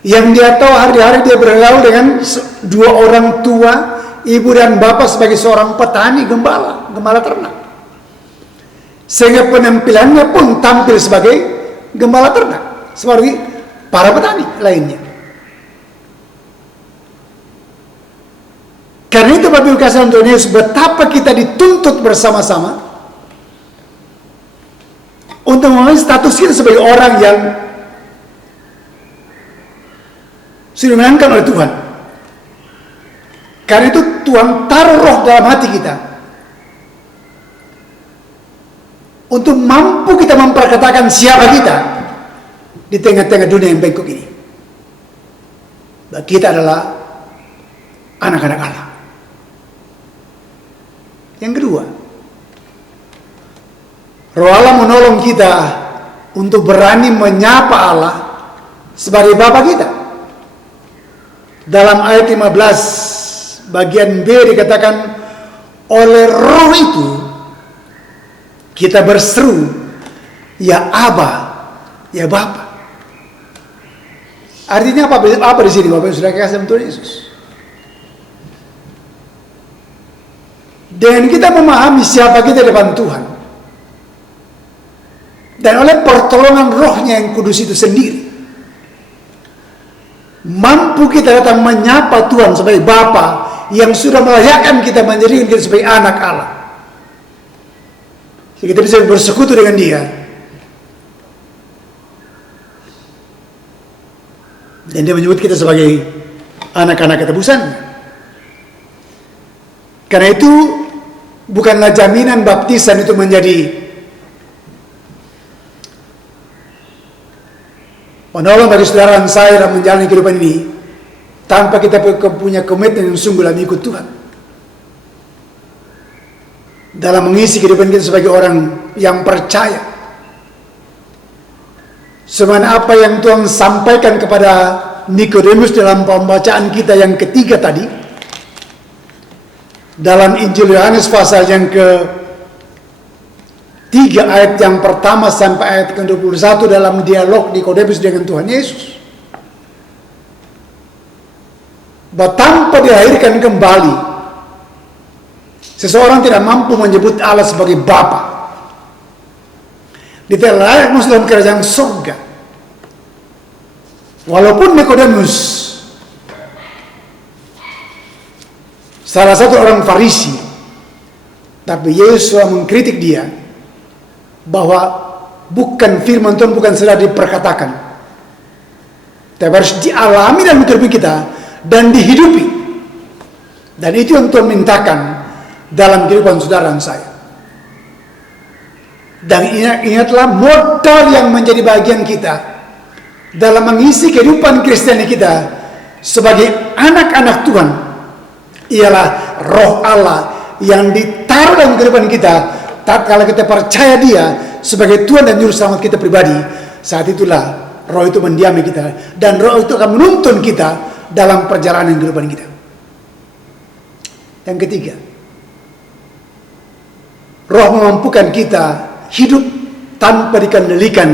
Yang dia tahu hari-hari dia bergaul dengan dua orang tua, ibu dan bapak sebagai seorang petani gembala ternak. Sehingga penampilannya pun tampil sebagai gembala ternak, seperti para petani lainnya. Karena itu Bapak Ibu kasih Tuhan Yesus, betapa kita dituntut bersama-sama untuk memiliki status kita sebagai orang yang sudah dimenangkan oleh Tuhan. Karena itu Tuhan taruh roh dalam hati kita untuk mampu kita memperkatakan siapa kita di tengah-tengah dunia yang bengkok ini. Bahwa kita adalah anak-anak Allah. Yang kedua, Roh Allah menolong kita untuk berani menyapa Allah sebagai Bapa kita. Dalam ayat 15 bagian B dikatakan, oleh Roh itu kita berseru, ya Aba, ya Bapa. Artinya apa di sini Bapak Ibu sudah kasih Tuhan Yesus? Dengan kita memahami siapa kita di depan Tuhan, dan oleh pertolongan Rohnya yang kudus itu sendiri, mampu kita datang menyapa Tuhan sebagai Bapa yang sudah melayakkan kita, menjadikan kita sebagai anak Allah. Jadi kita bisa bersekutu dengan Dia. Dan Dia menyebut kita sebagai anak-anak ketebusan. Karena itu bukanlah jaminan baptisan itu menjadi menolong bagi saudara dan saya dalam menjalani kehidupan ini tanpa kita punya komitmen yang sungguh dalam ikut Tuhan, dalam mengisi kehidupan kita sebagai orang yang percaya. Semana apa yang Tuhan sampaikan kepada Nikodemus dalam pembacaan kita yang ketiga tadi, dalam Injil Yohanes pasal yang ke-3 ayat yang pertama sampai ayat ke-21 dalam dialog Nikodemus dengan Tuhan Yesus, bahwa tanpa dilahirkan kembali seseorang tidak mampu menyebut Allah sebagai Bapa. Dia tidak layak masuk dalam kerajaan surga. Walaupun Nikodemus salah satu orang Farisi, tapi Yesus mengkritik dia bahwa bukan firman Tuhan bukan sedang diperkatakan, tapi harus dialami dalam kehidupan kita dan dihidupi. Dan itu yang Tuhan mintakan dalam kehidupan saudara dan saya. Dan ingatlah modal yang menjadi bagian kita dalam mengisi kehidupan Kristiani kita sebagai anak-anak Tuhan ialah Roh Allah yang ditaruh dalam kehidupan kita. Tatkala kita percaya Dia sebagai Tuhan dan Juru Selamat kita pribadi, saat itulah Roh itu mendiami kita, dan Roh itu akan menuntun kita dalam perjalanan kehidupan kita. Yang ketiga, Roh memampukan kita hidup tanpa dikendalikan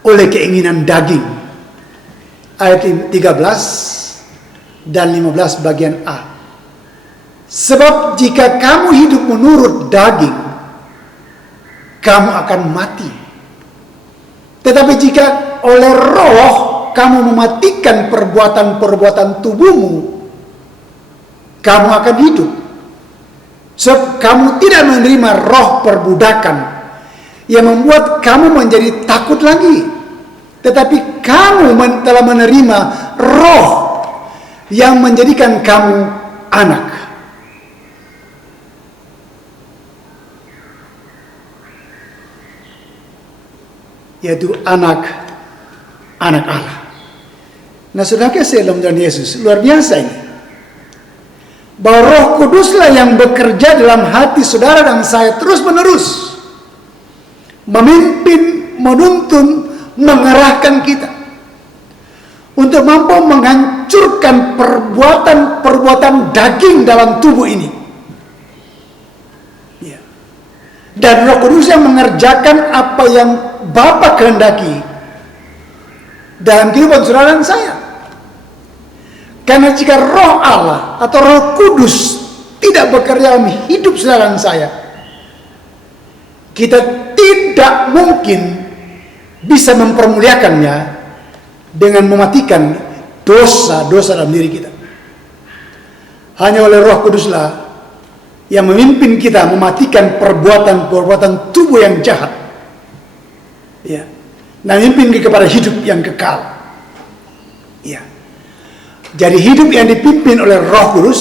oleh keinginan daging. Ayat 13 dan 15 bagian A. Sebab jika kamu hidup menurut daging, kamu akan mati. Tetapi jika oleh Roh kamu mematikan perbuatan-perbuatan tubuhmu, kamu akan hidup. Sebab kamu tidak menerima roh perbudakan yang membuat kamu menjadi takut lagi, tetapi kamu telah menerima Roh yang menjadikan kamu anak. Yaitu anak Allah. Nah, saudara kasih dalam Tuhan Yesus, luar biasa ini. Bahwa Roh Kuduslah yang bekerja dalam hati saudara dan saya terus menerus memimpin, menuntun, mengarahkan kita untuk mampu menghancurkan perbuatan-perbuatan daging dalam tubuh ini. Ya. Dan Roh Kudus yang mengerjakan apa yang Bapa kehendaki dalam kehidupan saudara dan saya. Karena jika Roh Allah atau Roh Kudus tidak bekerja dalam hidup saudara dan saya, kita tidak mungkin bisa mempermuliakannya dengan mematikan dosa-dosa dalam diri kita. Hanya oleh Roh Kuduslah yang memimpin kita mematikan perbuatan-perbuatan tubuh yang jahat, ya, dan memimpin kepada hidup yang kekal. Ya. Jadi hidup yang dipimpin oleh Roh Kudus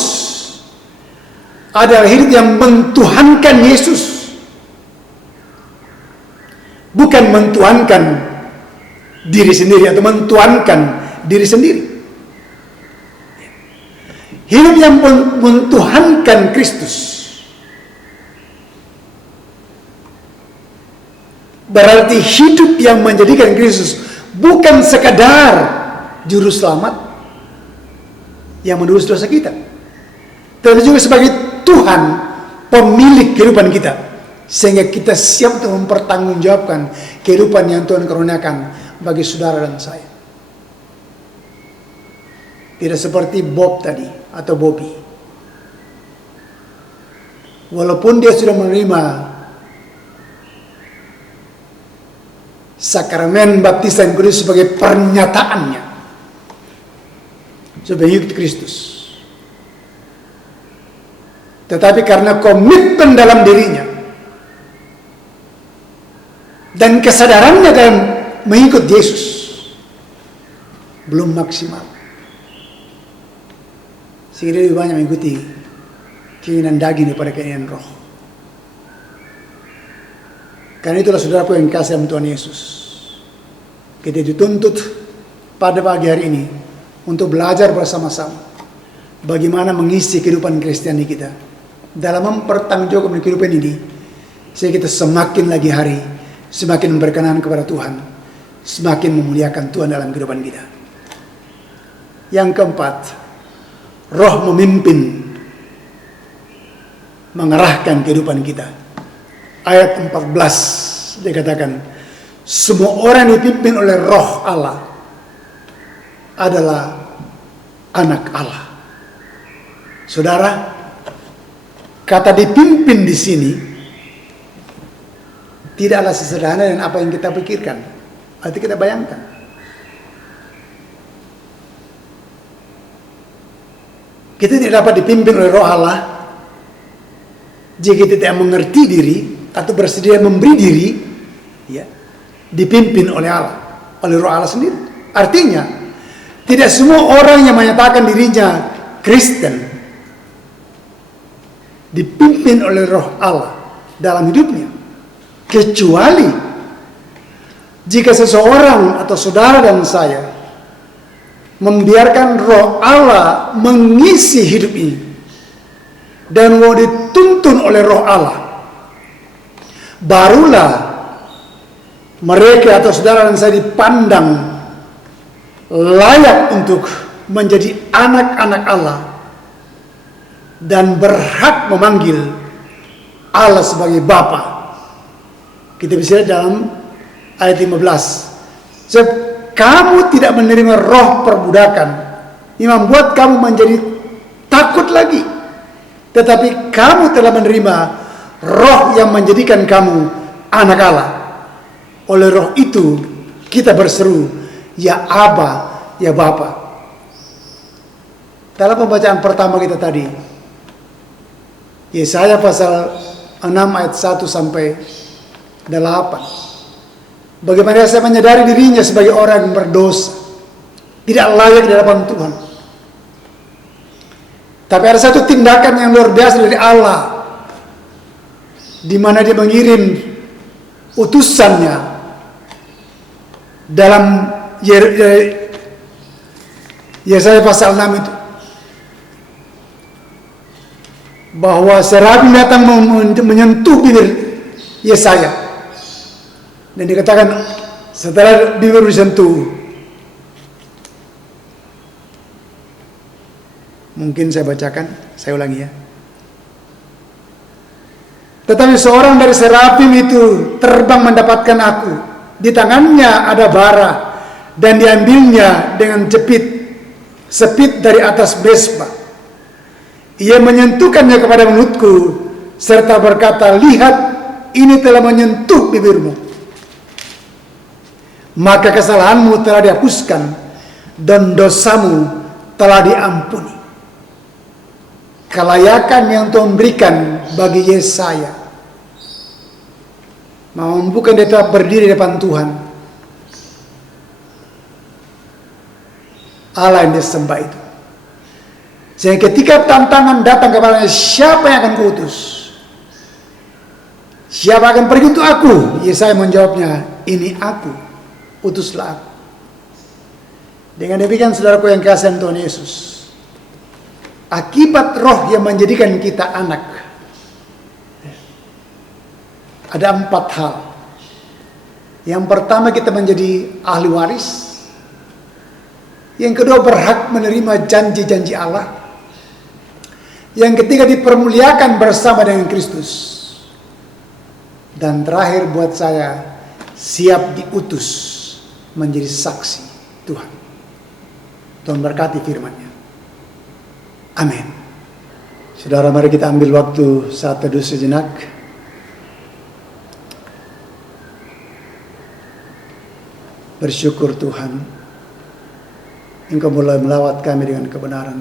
adalah hidup yang mentuhankan Yesus, bukan mentuhankan diri sendiri atau mentuhankan diri sendiri. Hidup yang mentuhankan Kristus berarti hidup yang menjadikan Kristus bukan sekadar juru selamat yang menebus dosa kita, tetapi juga sebagai Tuhan, pemilik kehidupan kita, sehingga kita siap untuk mempertanggungjawabkan kehidupan yang Tuhan karuniakan bagi saudara dan saya. Tidak seperti Bob tadi atau Bobby. Walaupun dia sudah menerima sakramen baptisan kudus sebagai pernyataannya sebagai hidup Kristus, tetapi karena komitmen dalam dirinya dan kesadarannya dalam mengikut Yesus belum maksimal, sehingga lebih banyak mengikuti keinginan daging daripada keinginan roh. Karena itulah saudaraku yang kasih dalam Tuhan Yesus, kita dituntut pada pagi hari ini untuk belajar bersama-sama bagaimana mengisi kehidupan Kristiani kita dalam mempertanggungjawabkan kehidupan ini, sehingga kita semakin lagi hari semakin berkenan kepada Tuhan, semakin memuliakan Tuhan dalam kehidupan kita. Yang keempat, Roh memimpin, mengarahkan kehidupan kita. Ayat 14 dikatakan, semua orang yang dipimpin oleh Roh Allah adalah anak Allah. Saudara, kata dipimpin di sini tidaklah sesederhana dengan apa yang kita pikirkan atau kita bayangkan. Kita tidak dapat dipimpin oleh Roh Allah jika kita tidak mengerti diri atau bersedia memberi diri, ya, dipimpin oleh Allah, oleh Roh Allah sendiri. Artinya, tidak semua orang yang menyatakan dirinya Kristen dipimpin oleh Roh Allah dalam hidupnya, kecuali jika seseorang atau saudara dan saya membiarkan Roh Allah mengisi hidup ini dan mau dituntun oleh Roh Allah, barulah mereka atau saudara dan saya dipandang layak untuk menjadi anak-anak Allah dan berhak memanggil Allah sebagai Bapa. Kita bisa lihat dalam ayat 15. Sebab kamu tidak menerima roh perbudakan yang membuat kamu menjadi takut lagi, tetapi kamu telah menerima roh yang menjadikan kamu anak Allah. Oleh roh itu kita berseru, ya Aba, ya Bapa. Dalam pembacaan pertama kita tadi, Yesaya pasal 6 ayat 1 sampai 8. Bagaimana saya menyadari dirinya sebagai orang yang berdosa, tidak layak di hadapan Tuhan. Tapi ada satu tindakan yang luar biasa dari Allah, di mana Dia mengirim utusannya dalam Yesaya pasal 6 itu, bahwa serabi datang menyentuh bibir Yesaya Dan dikatakan setelah bibir disentuh, mungkin saya bacakan, saya ulangi ya. Tetapi seorang dari serafim itu terbang mendapatkan aku. Di tangannya ada bara dan diambilnya dengan sepit dari atas bespa. Ia menyentuhkannya kepada mulutku serta berkata, lihat, ini telah menyentuh bibirmu. Maka kesalahanmu telah dihapuskan dan dosamu telah diampuni. Kelayakan yang Tuhan berikan bagi Yesaya memampukan dia tetap berdiri di depan Tuhan. Allah yang disembah itu. Sehingga ketika tantangan datang kepadanya, siapa yang akan kuutus? Siapa akan pergi untuk aku? Yesaya menjawabnya, ini aku, utuslah aku. Dengan demikian saudaraku yang kasihan Tuhan Yesus, akibat roh yang menjadikan kita anak, ada 4 hal. Yang pertama, kita menjadi ahli waris. Yang kedua, berhak menerima janji-janji Allah. Yang ketiga, dipermuliakan bersama dengan Kristus. Dan terakhir buat saya, siap diutus menjadi saksi Tuhan. Tuhan berkati firman-Nya. Amin. Saudara, mari kita ambil waktu saat teduh sejenak. Bersyukur Tuhan, Engkau mulai melawat kami dengan kebenaran.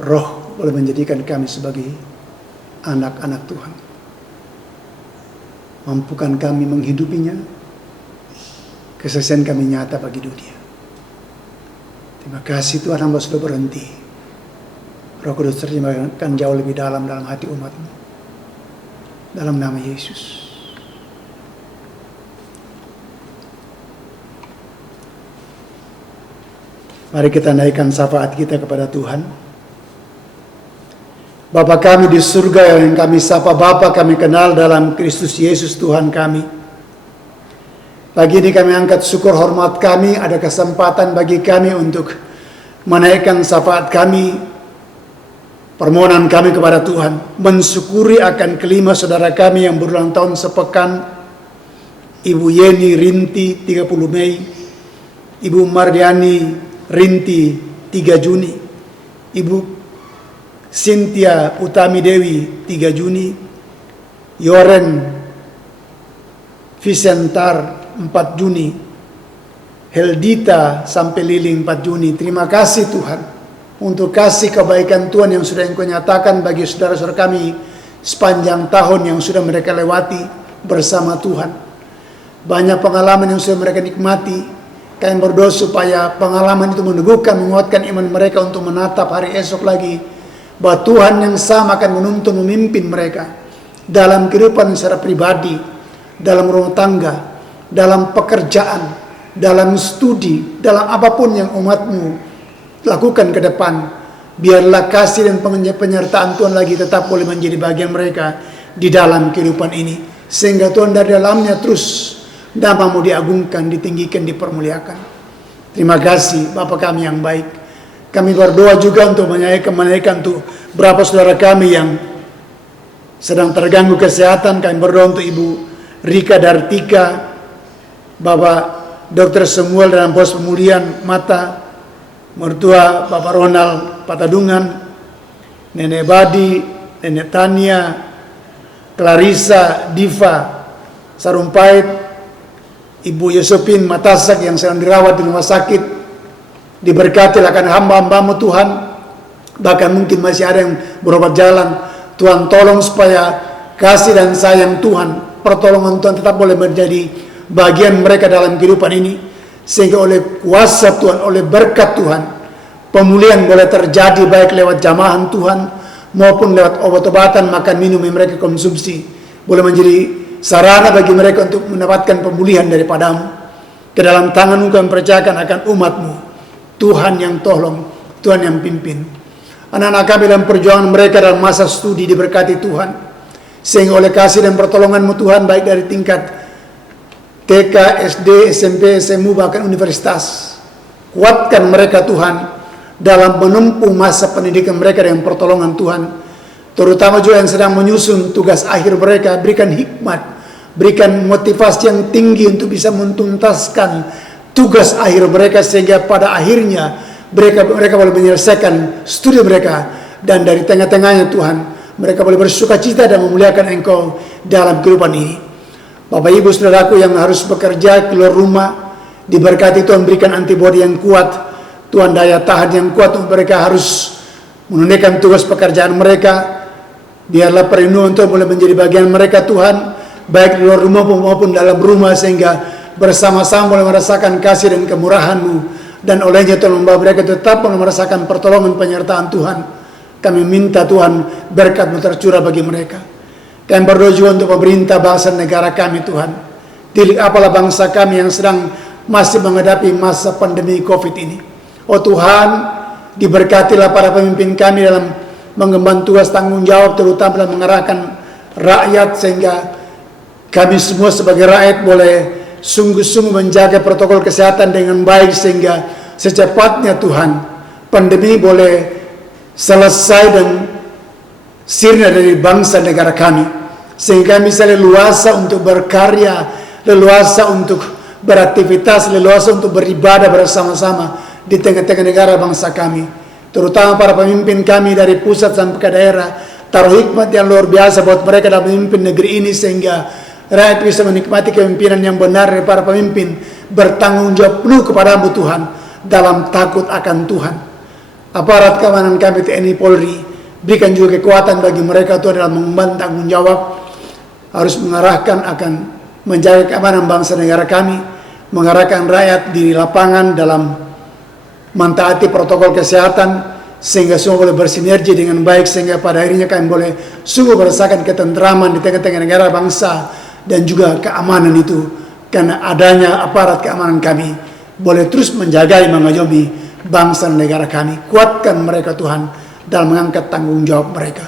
Roh boleh menjadikan kami sebagai anak-anak Tuhan. Mampukan kami menghidupinya. Kesaksian kami nyata bagi dunia. Terima kasih Tuhan, hamba sudah berhenti. Roh Kudus terjemahkan jauh lebih dalam hati umat-Mu. Dalam nama Yesus. Mari kita naikkan syafaat kita kepada Tuhan. Bapa kami di surga yang kami sapa Bapa kami kenal dalam Kristus Yesus Tuhan kami. Pagi ini kami angkat syukur hormat kami, ada kesempatan bagi kami untuk menaikkan syafaat kami, permohonan kami kepada Tuhan, mensyukuri akan kelima saudara kami yang berulang tahun sepekan. Ibu Yeni Rinti 30 Mei, Ibu Mardiani Rinti 3 Juni, Ibu Cynthia Utami Dewi 3 Juni, Yoren Visentar 4 Juni, Heldita sampai Liling 4 Juni. Terima kasih Tuhan untuk kasih kebaikan Tuhan yang sudah Engkau nyatakan bagi saudara-saudara kami sepanjang tahun yang sudah mereka lewati bersama Tuhan. Banyak pengalaman yang sudah mereka nikmati. Kami berdoa supaya pengalaman itu meneguhkan, menguatkan iman mereka untuk menatap hari esok lagi. Bahwa Tuhan yang sama akan menuntun, memimpin mereka dalam kehidupan secara pribadi, dalam rumah tangga, dalam pekerjaan, dalam studi, dalam apapun yang umat-Mu lakukan ke depan. Biarlah kasih dan penyertaan Tuhan lagi tetap boleh menjadi bagian mereka di dalam kehidupan ini. Sehingga Tuhan dari dalamnya terus nama-Mu diagungkan, ditinggikan, dipermuliakan. Terima kasih Bapa kami yang baik. Kami berdoa juga untuk menaikkan untuk beberapa saudara kami yang sedang terganggu kesehatan. Kami berdoa untuk Ibu Rika Dartika, Bapak Dr. Samuel dalam pos pemulihan mata, mertua Bapak Ronald Patadungan, Nenek Badi, Nenek Tania, Clarissa Diva Sarumpait, Ibu Yosepin Matasak yang sedang dirawat di rumah sakit. Diberkati akan hamba-hamba-Mu Tuhan. Bahkan mungkin masih ada yang berobat jalan. Tuhan tolong supaya kasih dan sayang Tuhan, pertolongan Tuhan tetap boleh menjadi bagian mereka dalam kehidupan ini. Sehingga oleh kuasa Tuhan, oleh berkat Tuhan, pemulihan boleh terjadi baik lewat jamahan Tuhan maupun lewat obat-obatan, makan minum yang mereka konsumsi. Boleh menjadi sarana bagi mereka untuk mendapatkan pemulihan daripada-Mu. Ke dalam tangan-Mu kami percayakan akan umat-Mu. Tuhan yang tolong, Tuhan yang pimpin. Anak-anak kami dalam perjuangan mereka dalam masa studi diberkati Tuhan. Sehingga oleh kasih dan pertolongan-Mu Tuhan, baik dari tingkat TK, SD, SMP, SMU, bahkan universitas, kuatkan mereka Tuhan dalam menempuh masa pendidikan mereka dengan pertolongan Tuhan. Terutama juga yang sedang menyusun tugas akhir mereka, berikan hikmat, berikan motivasi yang tinggi untuk bisa mentuntaskan tugas akhir mereka, sehingga pada akhirnya mereka boleh menyelesaikan studi mereka, dan dari tengah-tengahnya Tuhan mereka boleh bersuka cita dan memuliakan Engkau dalam kehidupan ini. Bapak Ibu Saudaraku yang harus bekerja keluar rumah, diberkati Tuhan, berikan antibodi yang kuat Tuhan, daya tahan yang kuat untuk mereka harus menunaikan tugas pekerjaan mereka. Biarlah perlindungan Tuhan boleh menjadi bagian mereka Tuhan, baik di luar rumah maupun dalam rumah, sehingga bersama-sama boleh merasakan kasih dan kemurahan-Mu, dan olehnya Tuhan membawa mereka tetap boleh merasakan pertolongan penyertaan Tuhan. Kami minta Tuhan berkat-Mu tercurah bagi mereka. Kami berdoa juga untuk pemerintah bangsa negara kami Tuhan. Tilik apalah bangsa kami yang sedang masih menghadapi masa pandemi COVID ini. Oh Tuhan, diberkatilah para pemimpin kami dalam mengemban tugas tanggung jawab, terutama dalam mengarahkan rakyat, sehingga kami semua sebagai rakyat boleh sungguh-sungguh menjaga protokol kesehatan dengan baik, sehingga secepatnya Tuhan pandemi boleh selesai dan sirna dari bangsa negara kami, sehingga kami bisa leluasa untuk berkarya, leluasa untuk beraktivitas, leluasa untuk beribadah bersama-sama di tengah-tengah negara bangsa kami. Terutama para pemimpin kami dari pusat sampai ke daerah, taruh hikmat yang luar biasa buat mereka dalam memimpin negeri ini, sehingga rakyat bisa menikmati kepemimpinan yang benar dari para pemimpin, bertanggung jawab penuh kepada-Mu Tuhan, dalam takut akan Tuhan. Aparat keamanan kami TNI Polri, berikan juga kekuatan bagi mereka Tuhan dalam mengemban tanggung jawab, harus mengarahkan akan menjaga keamanan bangsa negara kami, mengarahkan rakyat di lapangan dalam mentaati protokol kesehatan, sehingga semua boleh bersinergi dengan baik, sehingga pada akhirnya kami boleh sungguh merasakan ketentraman di tengah-tengah negara bangsa dan juga keamanan itu, karena adanya aparat keamanan kami boleh terus menjaga, mengayomi bangsa dan negara kami. Kuatkan mereka Tuhan dalam mengangkat tanggung jawab mereka.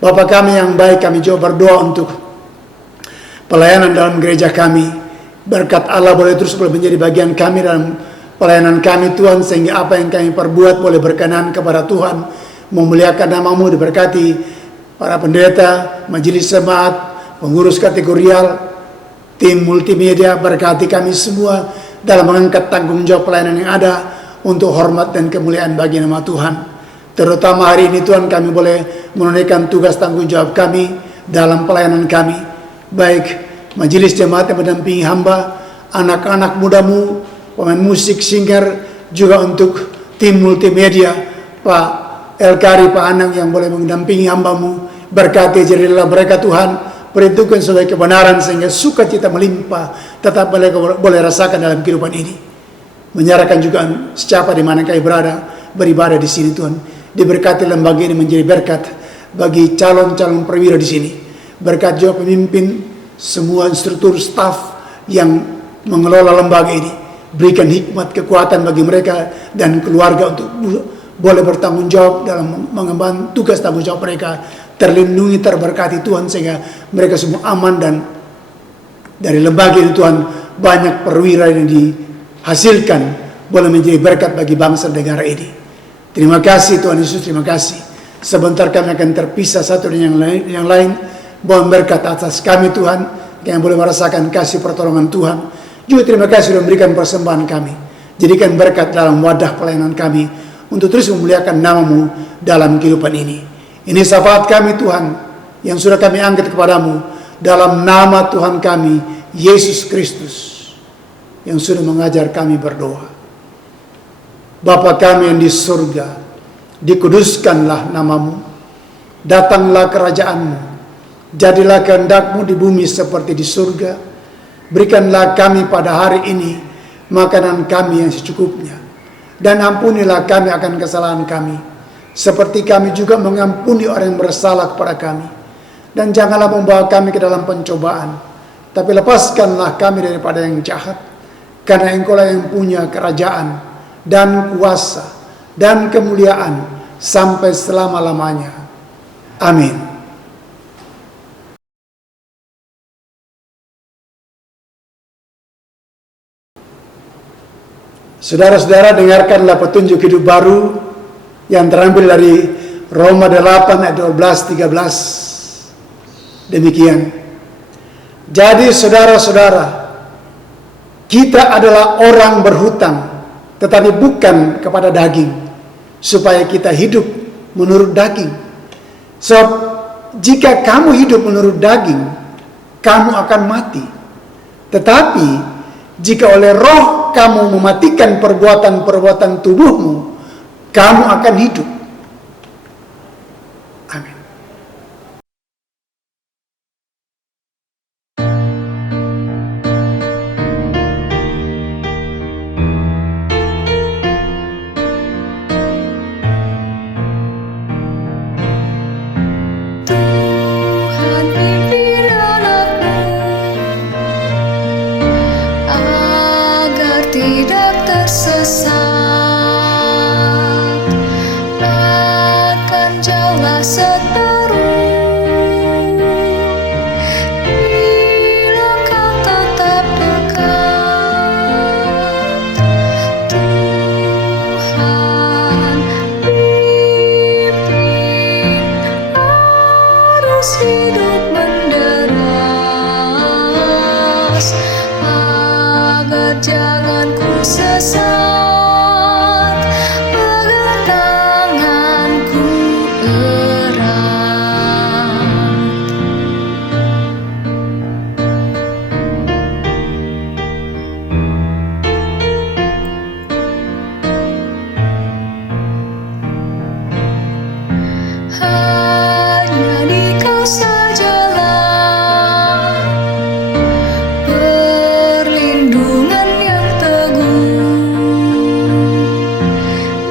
Bapa kami yang baik, kami juga berdoa untuk pelayanan dalam gereja kami. Berkat Allah boleh terus menjadi bagian kami dalam pelayanan kami Tuhan, sehingga apa yang kami perbuat boleh berkenan kepada Tuhan, memuliakan nama-Mu. Diberkati para pendeta, majelis jemaat, pengurus kategorial, tim multimedia, berkati kami semua dalam mengangkat tanggung jawab pelayanan yang ada untuk hormat dan kemuliaan bagi nama Tuhan. Terutama hari ini Tuhan, kami boleh menunaikan tugas tanggung jawab kami dalam pelayanan kami, baik majelis jemaat yang mendampingi hamba, anak-anak muda-Mu, pemain musik, singer, juga untuk tim multimedia, Pak Elkari, Pak Anang yang boleh mendampingi hamba-Mu. Berkati jadilah mereka Tuhan, perhitungkan sebagai kebenaran, sehingga sukacita melimpah tetap boleh rasakan dalam kehidupan ini. Menyerahkan juga siapa di mana kami berada, beribadah di sini Tuhan. Diberkati lembaga ini menjadi berkat bagi calon-calon perwira di sini. Berkat juga pemimpin, semua struktur staf yang mengelola lembaga ini. Berikan hikmat, kekuatan bagi mereka dan keluarga untuk boleh bertanggung jawab dalam mengemban tugas tanggung jawab mereka, terlindungi, terberkati Tuhan, sehingga mereka semua aman, dan dari lembaga ini Tuhan banyak perwira yang dihasilkan boleh menjadi berkat bagi bangsa negara ini. Terima kasih Tuhan Yesus, terima kasih. Sebentar kami akan terpisah satu dengan yang lain. Mohon berkat atas kami Tuhan, yang boleh merasakan kasih pertolongan Tuhan. Juga terima kasih sudah memberikan persembahan kami. Jadikan berkat dalam wadah pelayanan kami, untuk terus memuliakan nama-Mu dalam kehidupan ini. Ini syafaat kami Tuhan, yang sudah kami angkat kepadamu, dalam nama Tuhan kami, Yesus Kristus, yang sudah mengajar kami berdoa. Bapa kami yang di surga, dikuduskanlah nama-Mu, datanglah kerajaan-Mu, jadilah kehendak-Mu di bumi seperti di surga. Berikanlah kami pada hari ini makanan kami yang secukupnya, dan ampunilah kami akan kesalahan kami, seperti kami juga mengampuni orang yang bersalah kepada kami. Dan janganlah membawa kami ke dalam pencobaan, tapi lepaskanlah kami daripada yang jahat, karena Engkau-lah yang punya kerajaan dan kuasa dan kemuliaan sampai selama-lamanya. Amin. Saudara-saudara, dengarkanlah petunjuk hidup baru yang terambil dari Roma 8 ayat 12-13. Demikian. Jadi saudara-saudara, kita adalah orang berhutang, tetapi bukan kepada daging, supaya kita hidup menurut daging. Sebab jika kamu hidup menurut daging, kamu akan mati. Tetapi jika oleh roh kamu mematikan perbuatan-perbuatan tubuhmu, kamu akan hidup. Amin. Tuhan pimpin anakmu agar tidak tersesat, akan jauhlah seteru bila kau tetap dekat. Tuhan pimpin arus hidup menderas, agar jangan ku sesat, pegang tanganku erat. Hanya di Kau sajalah perlindungan yang teguh.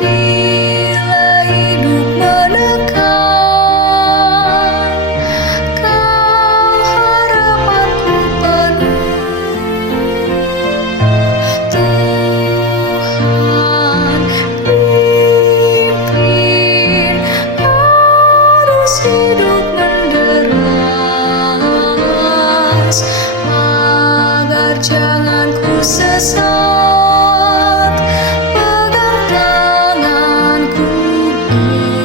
Bila hidup menekan, Kau harapanku penuh. Tuhan pimpin arus hidup menderas, agar jangan ku sesat, pegang tanganku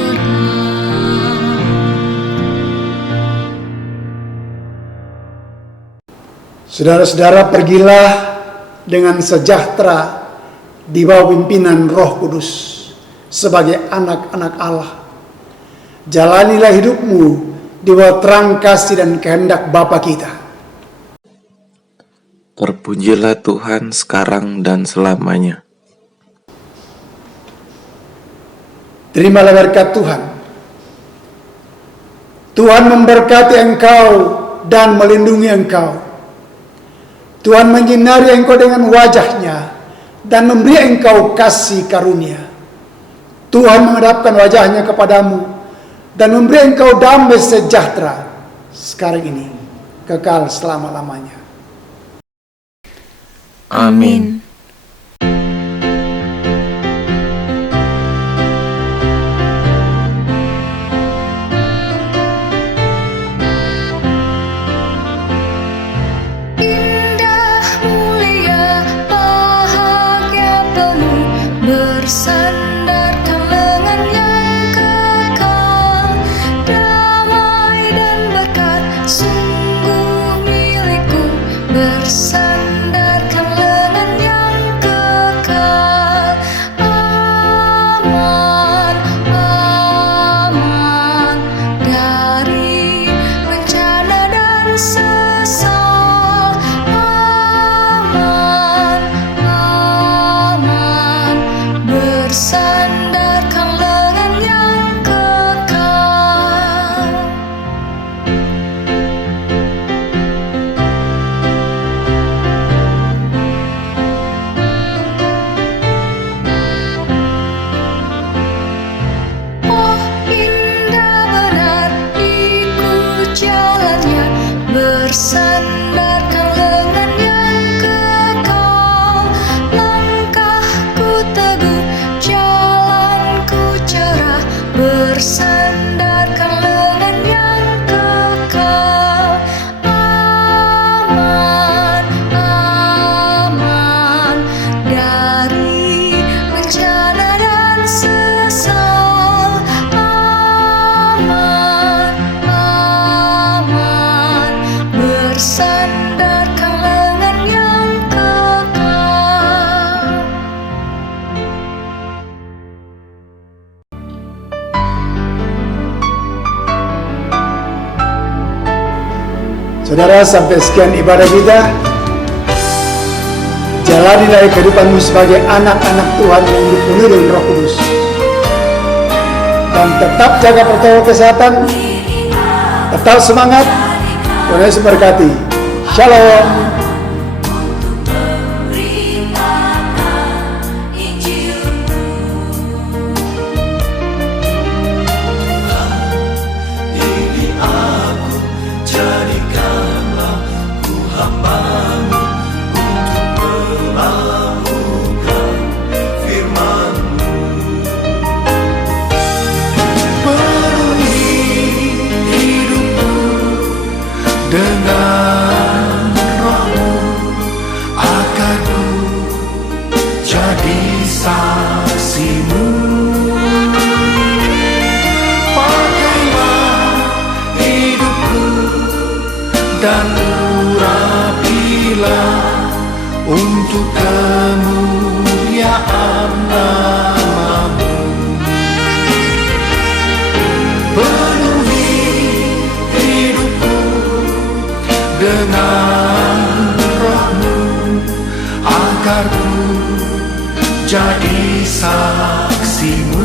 erat. Saudara-saudara, pergilah dengan sejahtera di bawah pimpinan Roh Kudus sebagai anak-anak Allah. Jalanilah hidupmu di bawah terang kasih dan kehendak Bapa kita. Terpujilah Tuhan sekarang dan selamanya. Terimalah berkat Tuhan. Tuhan memberkati engkau dan melindungi engkau. Tuhan menyinari engkau dengan wajah-Nya dan memberi engkau kasih karunia. Tuhan menghadapkan wajah-Nya kepadamu dan memberi engkau damai sejahtera sekarang ini, kekal selama-lamanya. Amin. Indah, mulia, bahagia penuh, bersandarkan lengan yang kekal, damai dan berkat sungguh milikku, bersandarkan lengan yang kekal, aman, aman dari bencana dan sesal, aman, aman bersandarkan lengan yang kekal. Oh, indah benar ikut jalannya, bersandarkan lengan yang kekal, langkahku teguh, jauh Saudara, sampai sekian ibadah kita. Jalanilah kehidupanmu sebagai anak-anak Tuhan yang dipenuhi dengan Roh Kudus. Dan tetap jaga protokol kesehatan. Tetap semangat. Tuhan Yesus berkati. Shalom. Dengan Roh-Mu agar ku jadi saksi-Mu. Pakailah hidupku dan urapilah untuk kemuliaan nama-Mu. Penuhi hidupku dengan Roh-Mu agar ku jadi saksi-Mu.